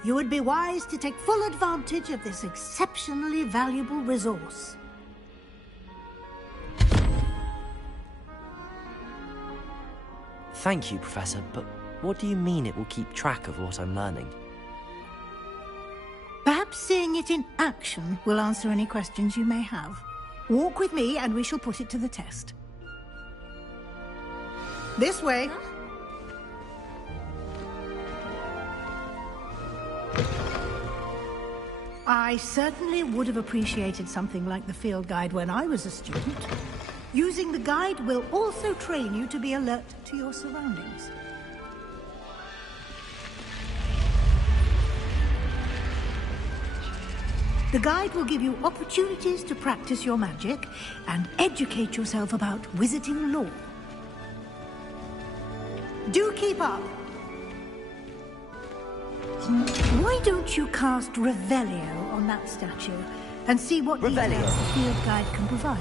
You would be wise to take full advantage of this exceptionally valuable resource. Thank you, Professor, but what do you mean it will keep track of what I'm learning? Perhaps seeing it in action will answer any questions you may have. Walk with me and we shall put it to the test. This way. I certainly would have appreciated something like the field guide when I was a student. Using the guide will also train you to be alert to your surroundings. The guide will give you opportunities to practice your magic and educate yourself about wizarding lore. Do keep up. Why don't you cast Revelio on that statue and see what details the field guide can provide?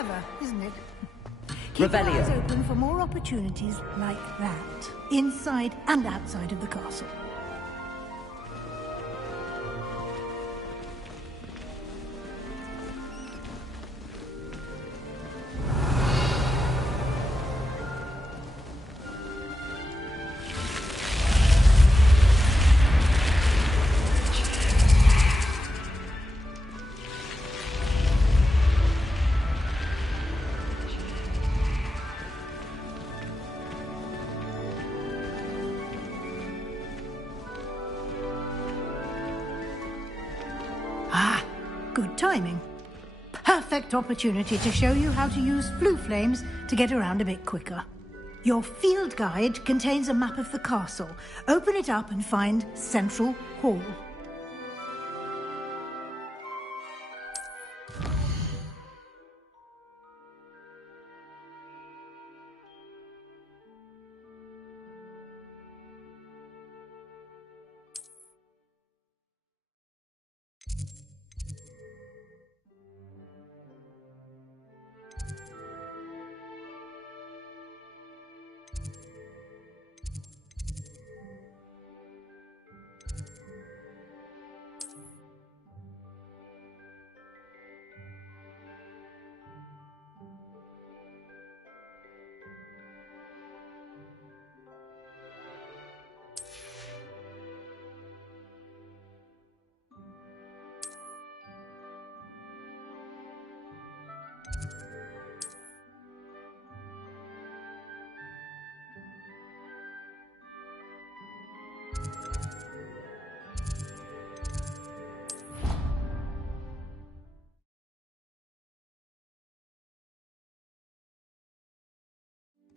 Clever, isn't it? Keep your eyes open for more opportunities like that, inside and outside of the castle. Good timing. Perfect opportunity to show you how to use flue flames to get around a bit quicker. Your field guide contains a map of the castle. Open it up and find Central Hall.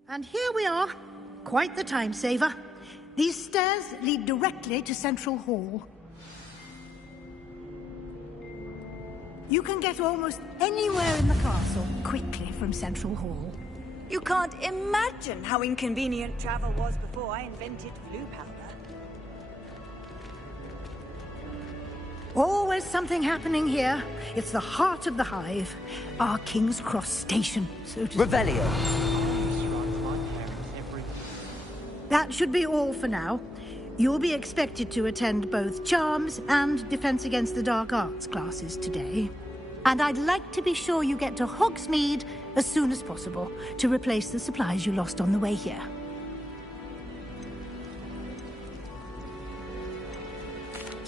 And here we are. Quite the time saver. These stairs lead directly to Central Hall. You can get almost anywhere in the castle quickly from Central Hall. You can't imagine how inconvenient travel was before I invented blue powder. Always something happening here. It's the heart of the hive. Our King's Cross station, so to Revelio. That should be all for now. You'll be expected to attend both Charms and Defense Against the Dark Arts classes today. And I'd like to be sure you get to Hogsmeade as soon as possible to replace the supplies you lost on the way here.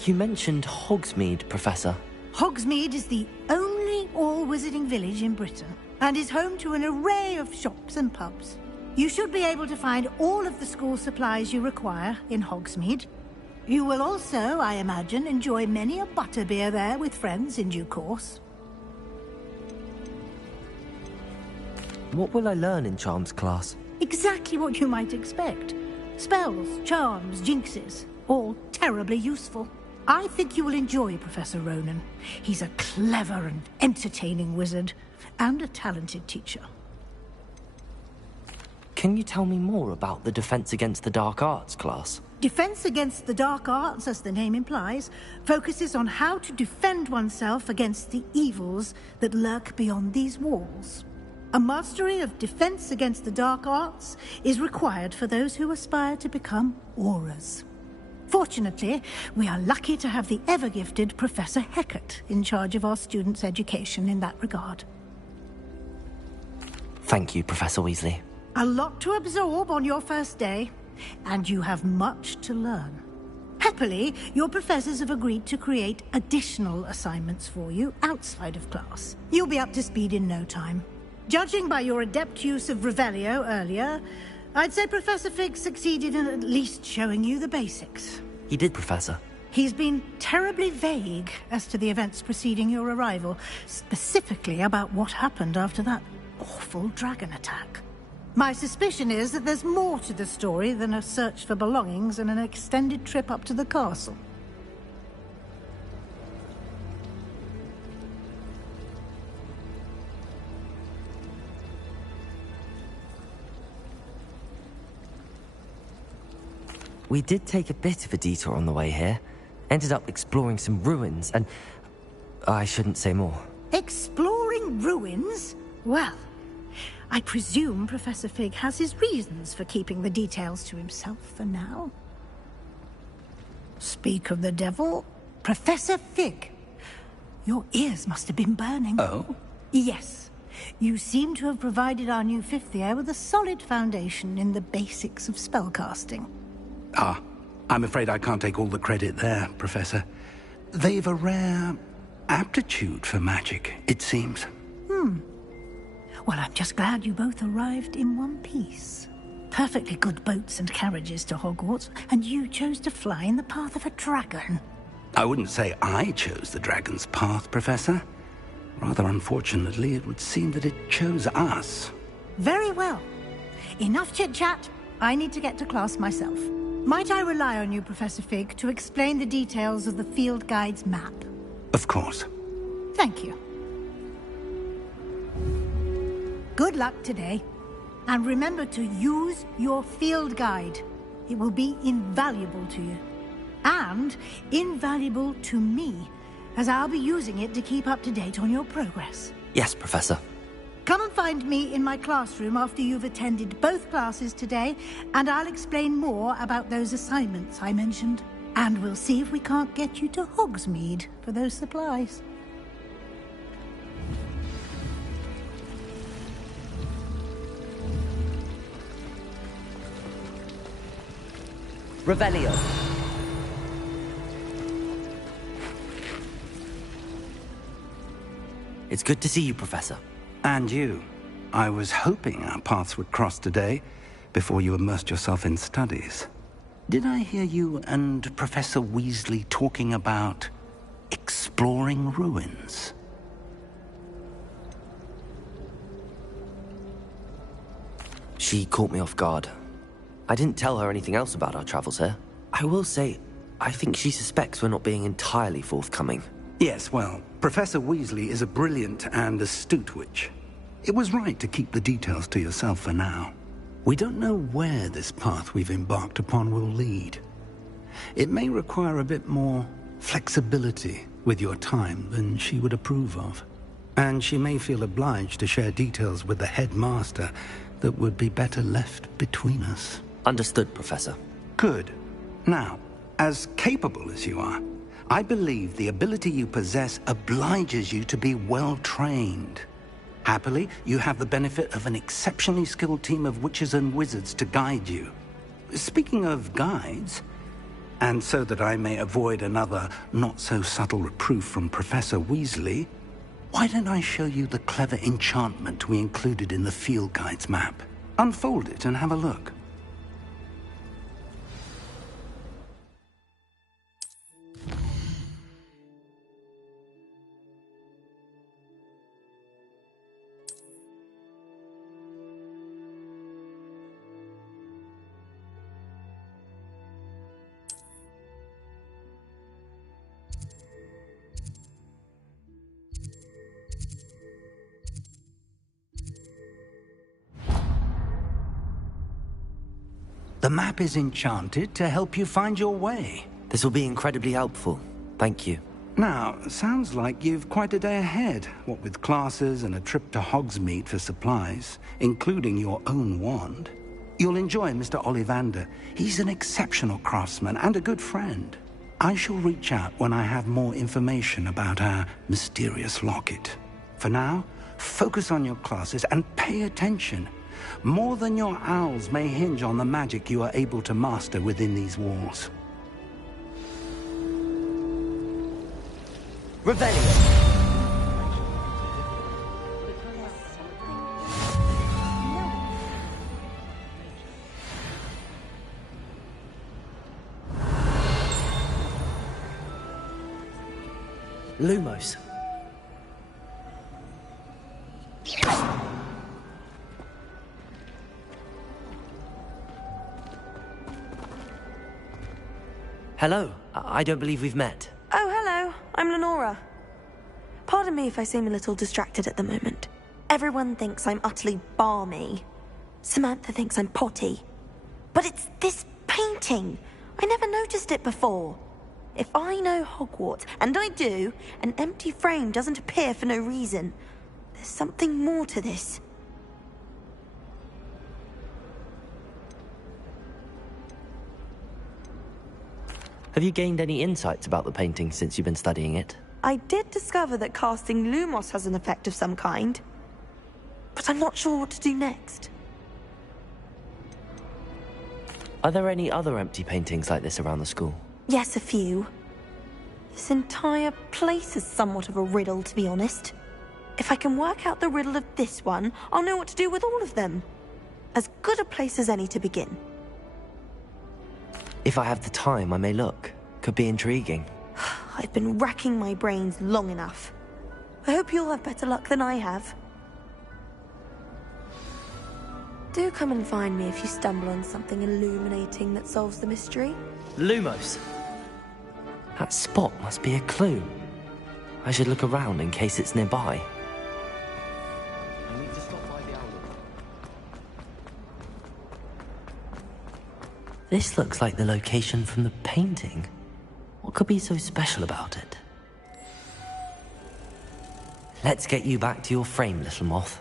You mentioned Hogsmeade, Professor. Hogsmeade is the only all-wizarding village in Britain and is home to an array of shops and pubs. You should be able to find all of the school supplies you require in Hogsmeade. You will also, I imagine, enjoy many a butterbeer there with friends in due course. What will I learn in Charms class? Exactly what you might expect. Spells, charms, jinxes, all terribly useful. I think you will enjoy Professor Ronan. He's a clever and entertaining wizard, and a talented teacher. Can you tell me more about the Defense Against the Dark Arts class? Defense Against the Dark Arts, as the name implies, focuses on how to defend oneself against the evils that lurk beyond these walls. A mastery of Defense Against the Dark Arts is required for those who aspire to become Aurors. Fortunately, we are lucky to have the ever-gifted Professor Hecat in charge of our students' education in that regard. Thank you, Professor Weasley. A lot to absorb on your first day, and you have much to learn. Happily, your professors have agreed to create additional assignments for you outside of class. You'll be up to speed in no time. Judging by your adept use of Revelio earlier, I'd say Professor Fig succeeded in at least showing you the basics. He did, Professor. He's been terribly vague as to the events preceding your arrival, specifically about what happened after that awful dragon attack. My suspicion is that there's more to the story than a search for belongings and an extended trip up to the castle. We did take a bit of a detour on the way here. Ended up exploring some ruins and... I shouldn't say more. Exploring ruins? Well, I presume Professor Fig has his reasons for keeping the details to himself for now. Speak of the devil, Professor Fig. Your ears must have been burning. Oh? Yes. You seem to have provided our new fifth year with a solid foundation in the basics of spellcasting. Ah, I'm afraid I can't take all the credit there, Professor. They've a rare aptitude for magic, it seems. Well, I'm just glad you both arrived in one piece. Perfectly good boats and carriages to Hogwarts, and you chose to fly in the path of a dragon. I wouldn't say I chose the dragon's path, Professor. Rather unfortunately, it would seem that it chose us. Very well. Enough chit-chat. I need to get to class myself. Might I rely on you, Professor Fig, to explain the details of the field guide's map? Of course. Thank you. Good luck today. And remember to use your field guide. It will be invaluable to you. And invaluable to me, as I'll be using it to keep up to date on your progress. Yes, Professor. Come and find me in my classroom after you've attended both classes today, and I'll explain more about those assignments I mentioned. And we'll see if we can't get you to Hogsmeade for those supplies. Revelio. It's good to see you, Professor. And you. I was hoping our paths would cross today, before you immersed yourself in studies. Did I hear you and Professor Weasley talking about exploring ruins? She caught me off guard. I didn't tell her anything else about our travels here. I will say, I think she suspects we're not being entirely forthcoming. Yes, well, Professor Weasley is a brilliant and astute witch. It was right to keep the details to yourself for now. We don't know where this path we've embarked upon will lead. It may require a bit more flexibility with your time than she would approve of. And she may feel obliged to share details with the headmaster that would be better left between us. Understood, Professor. Good. Now, as capable as you are, I believe the ability you possess obliges you to be well-trained. Happily, you have the benefit of an exceptionally skilled team of witches and wizards to guide you. Speaking of guides, and so that I may avoid another not-so-subtle reproof from Professor Weasley, why don't I show you the clever enchantment we included in the field guide's map? Unfold it and have a look. The map is enchanted to help you find your way. This will be incredibly helpful. Thank you. Now, sounds like you've quite a day ahead, what with classes and a trip to Hogsmeade for supplies, including your own wand. You'll enjoy Mr. Ollivander. He's an exceptional craftsman and a good friend. I shall reach out when I have more information about our mysterious locket. For now, focus on your classes and pay attention. More than your owls may hinge on the magic you are able to master within these walls. Revelio. Lumos. Hello. I don't believe we've met. Oh, hello. I'm Lenora. Pardon me if I seem a little distracted at the moment. Everyone thinks I'm utterly balmy. Samantha thinks I'm potty. But it's this painting. I never noticed it before. If I know Hogwarts, and I do, an empty frame doesn't appear for no reason. There's something more to this. Have you gained any insights about the painting since you've been studying it? I did discover that casting Lumos has an effect of some kind, but I'm not sure what to do next. Are there any other empty paintings like this around the school? Yes, a few. This entire place is somewhat of a riddle, to be honest. If I can work out the riddle of this one, I'll know what to do with all of them. As good a place as any to begin. If I have the time, I may look. Could be intriguing. I've been racking my brains long enough. I hope you'll have better luck than I have. Do come and find me if you stumble on something illuminating that solves the mystery. Lumos! That spot must be a clue. I should look around in case it's nearby. You need to stop by the owl. This looks like the location from the painting. What could be so special about it? Let's get you back to your frame, little moth.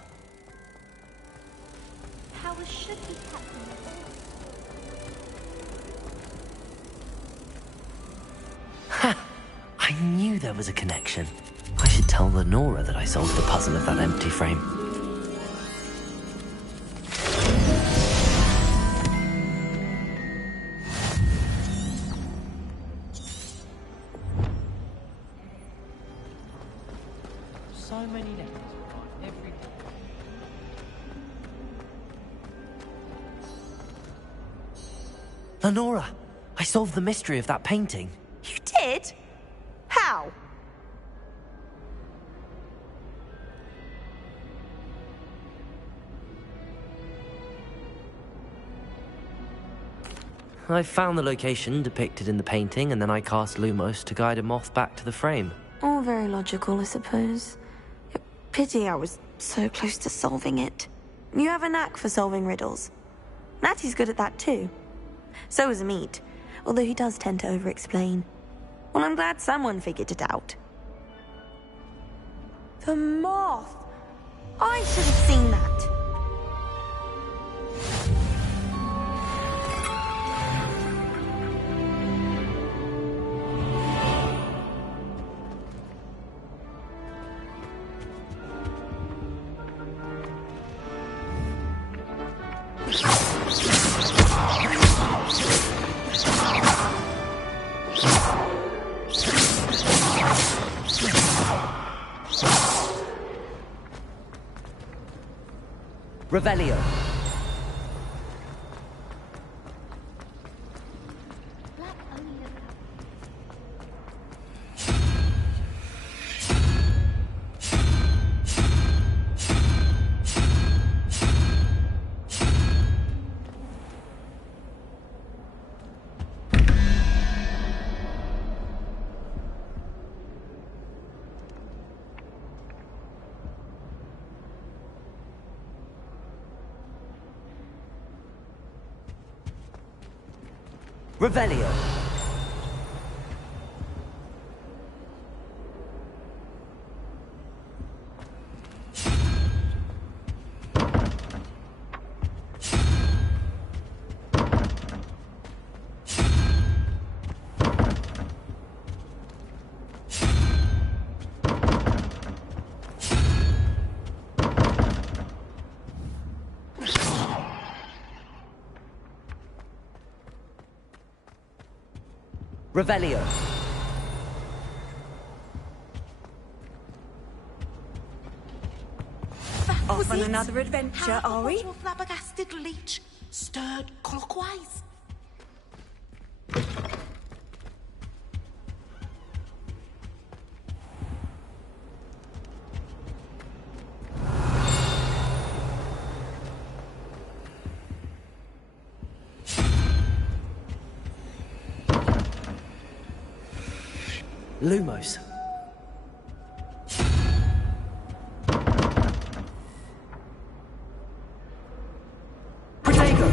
Ha! I knew there was a connection. I should tell Lenora that I solved the puzzle of that empty frame. So many letters every day. Lenora! I solved the mystery of that painting. You did? How? I found the location depicted in the painting, and then I cast Lumos to guide a moth back to the frame. All very logical, I suppose. Pity I was so close to solving it. You have a knack for solving riddles. Natty's good at that too. So is Meat, although he does tend to over-explain. Well, I'm glad someone figured it out. The moth! I should have seen that. Revelio. Revelio. Revelio. Off on another adventure, are we? Your flabbergasted leech stirred clockwise. Lumos. Protego.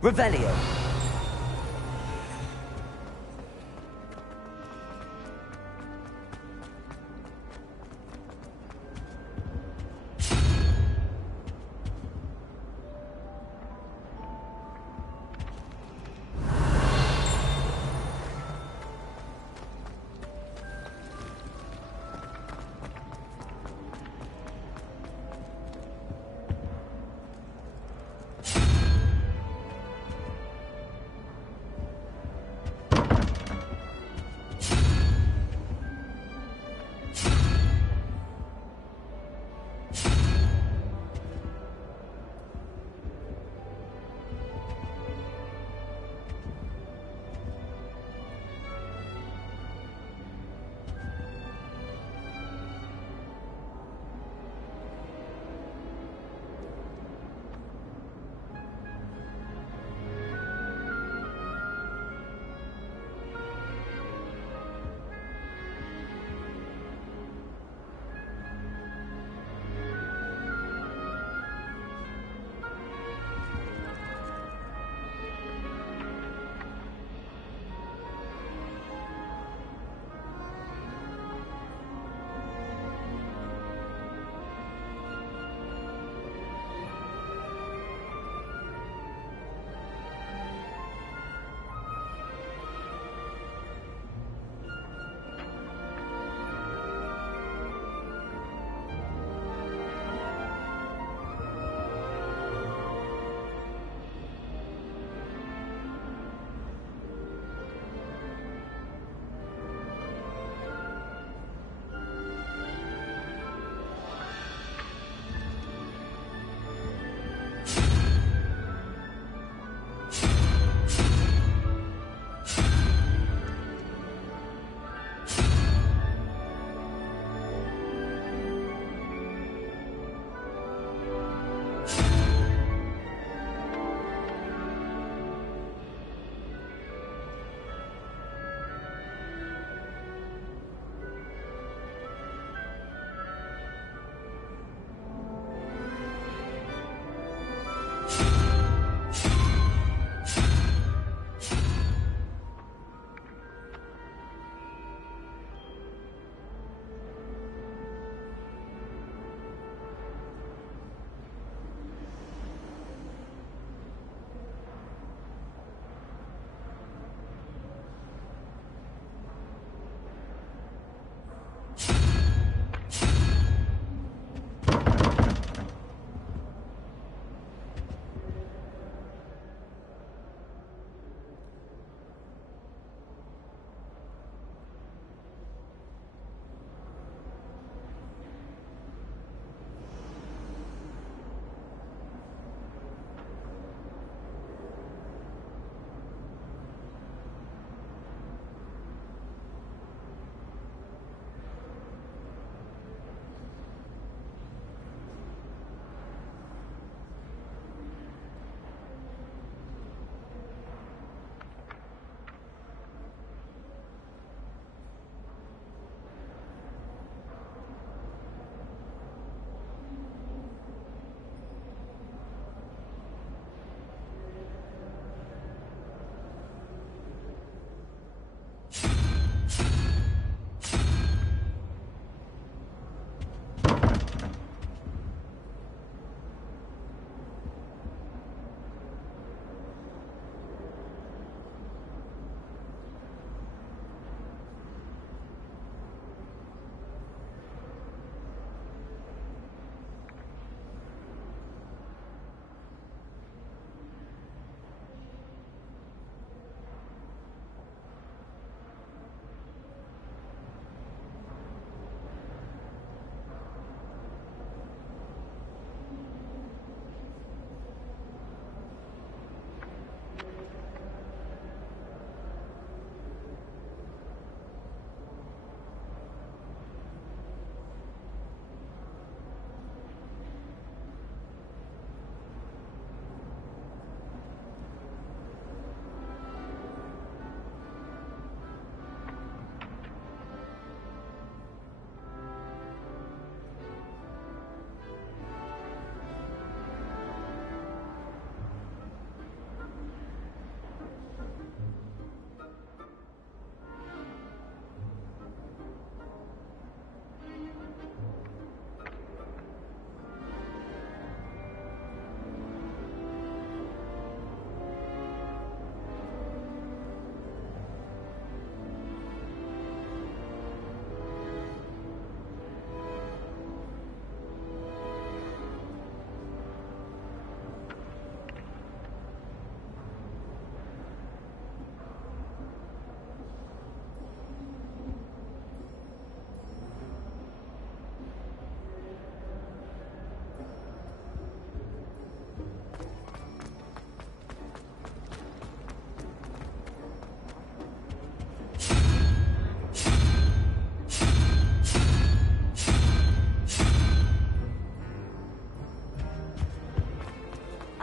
Revelio.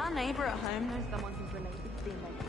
Our neighbor at home knows someone who's related to the inventor.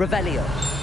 Revelio.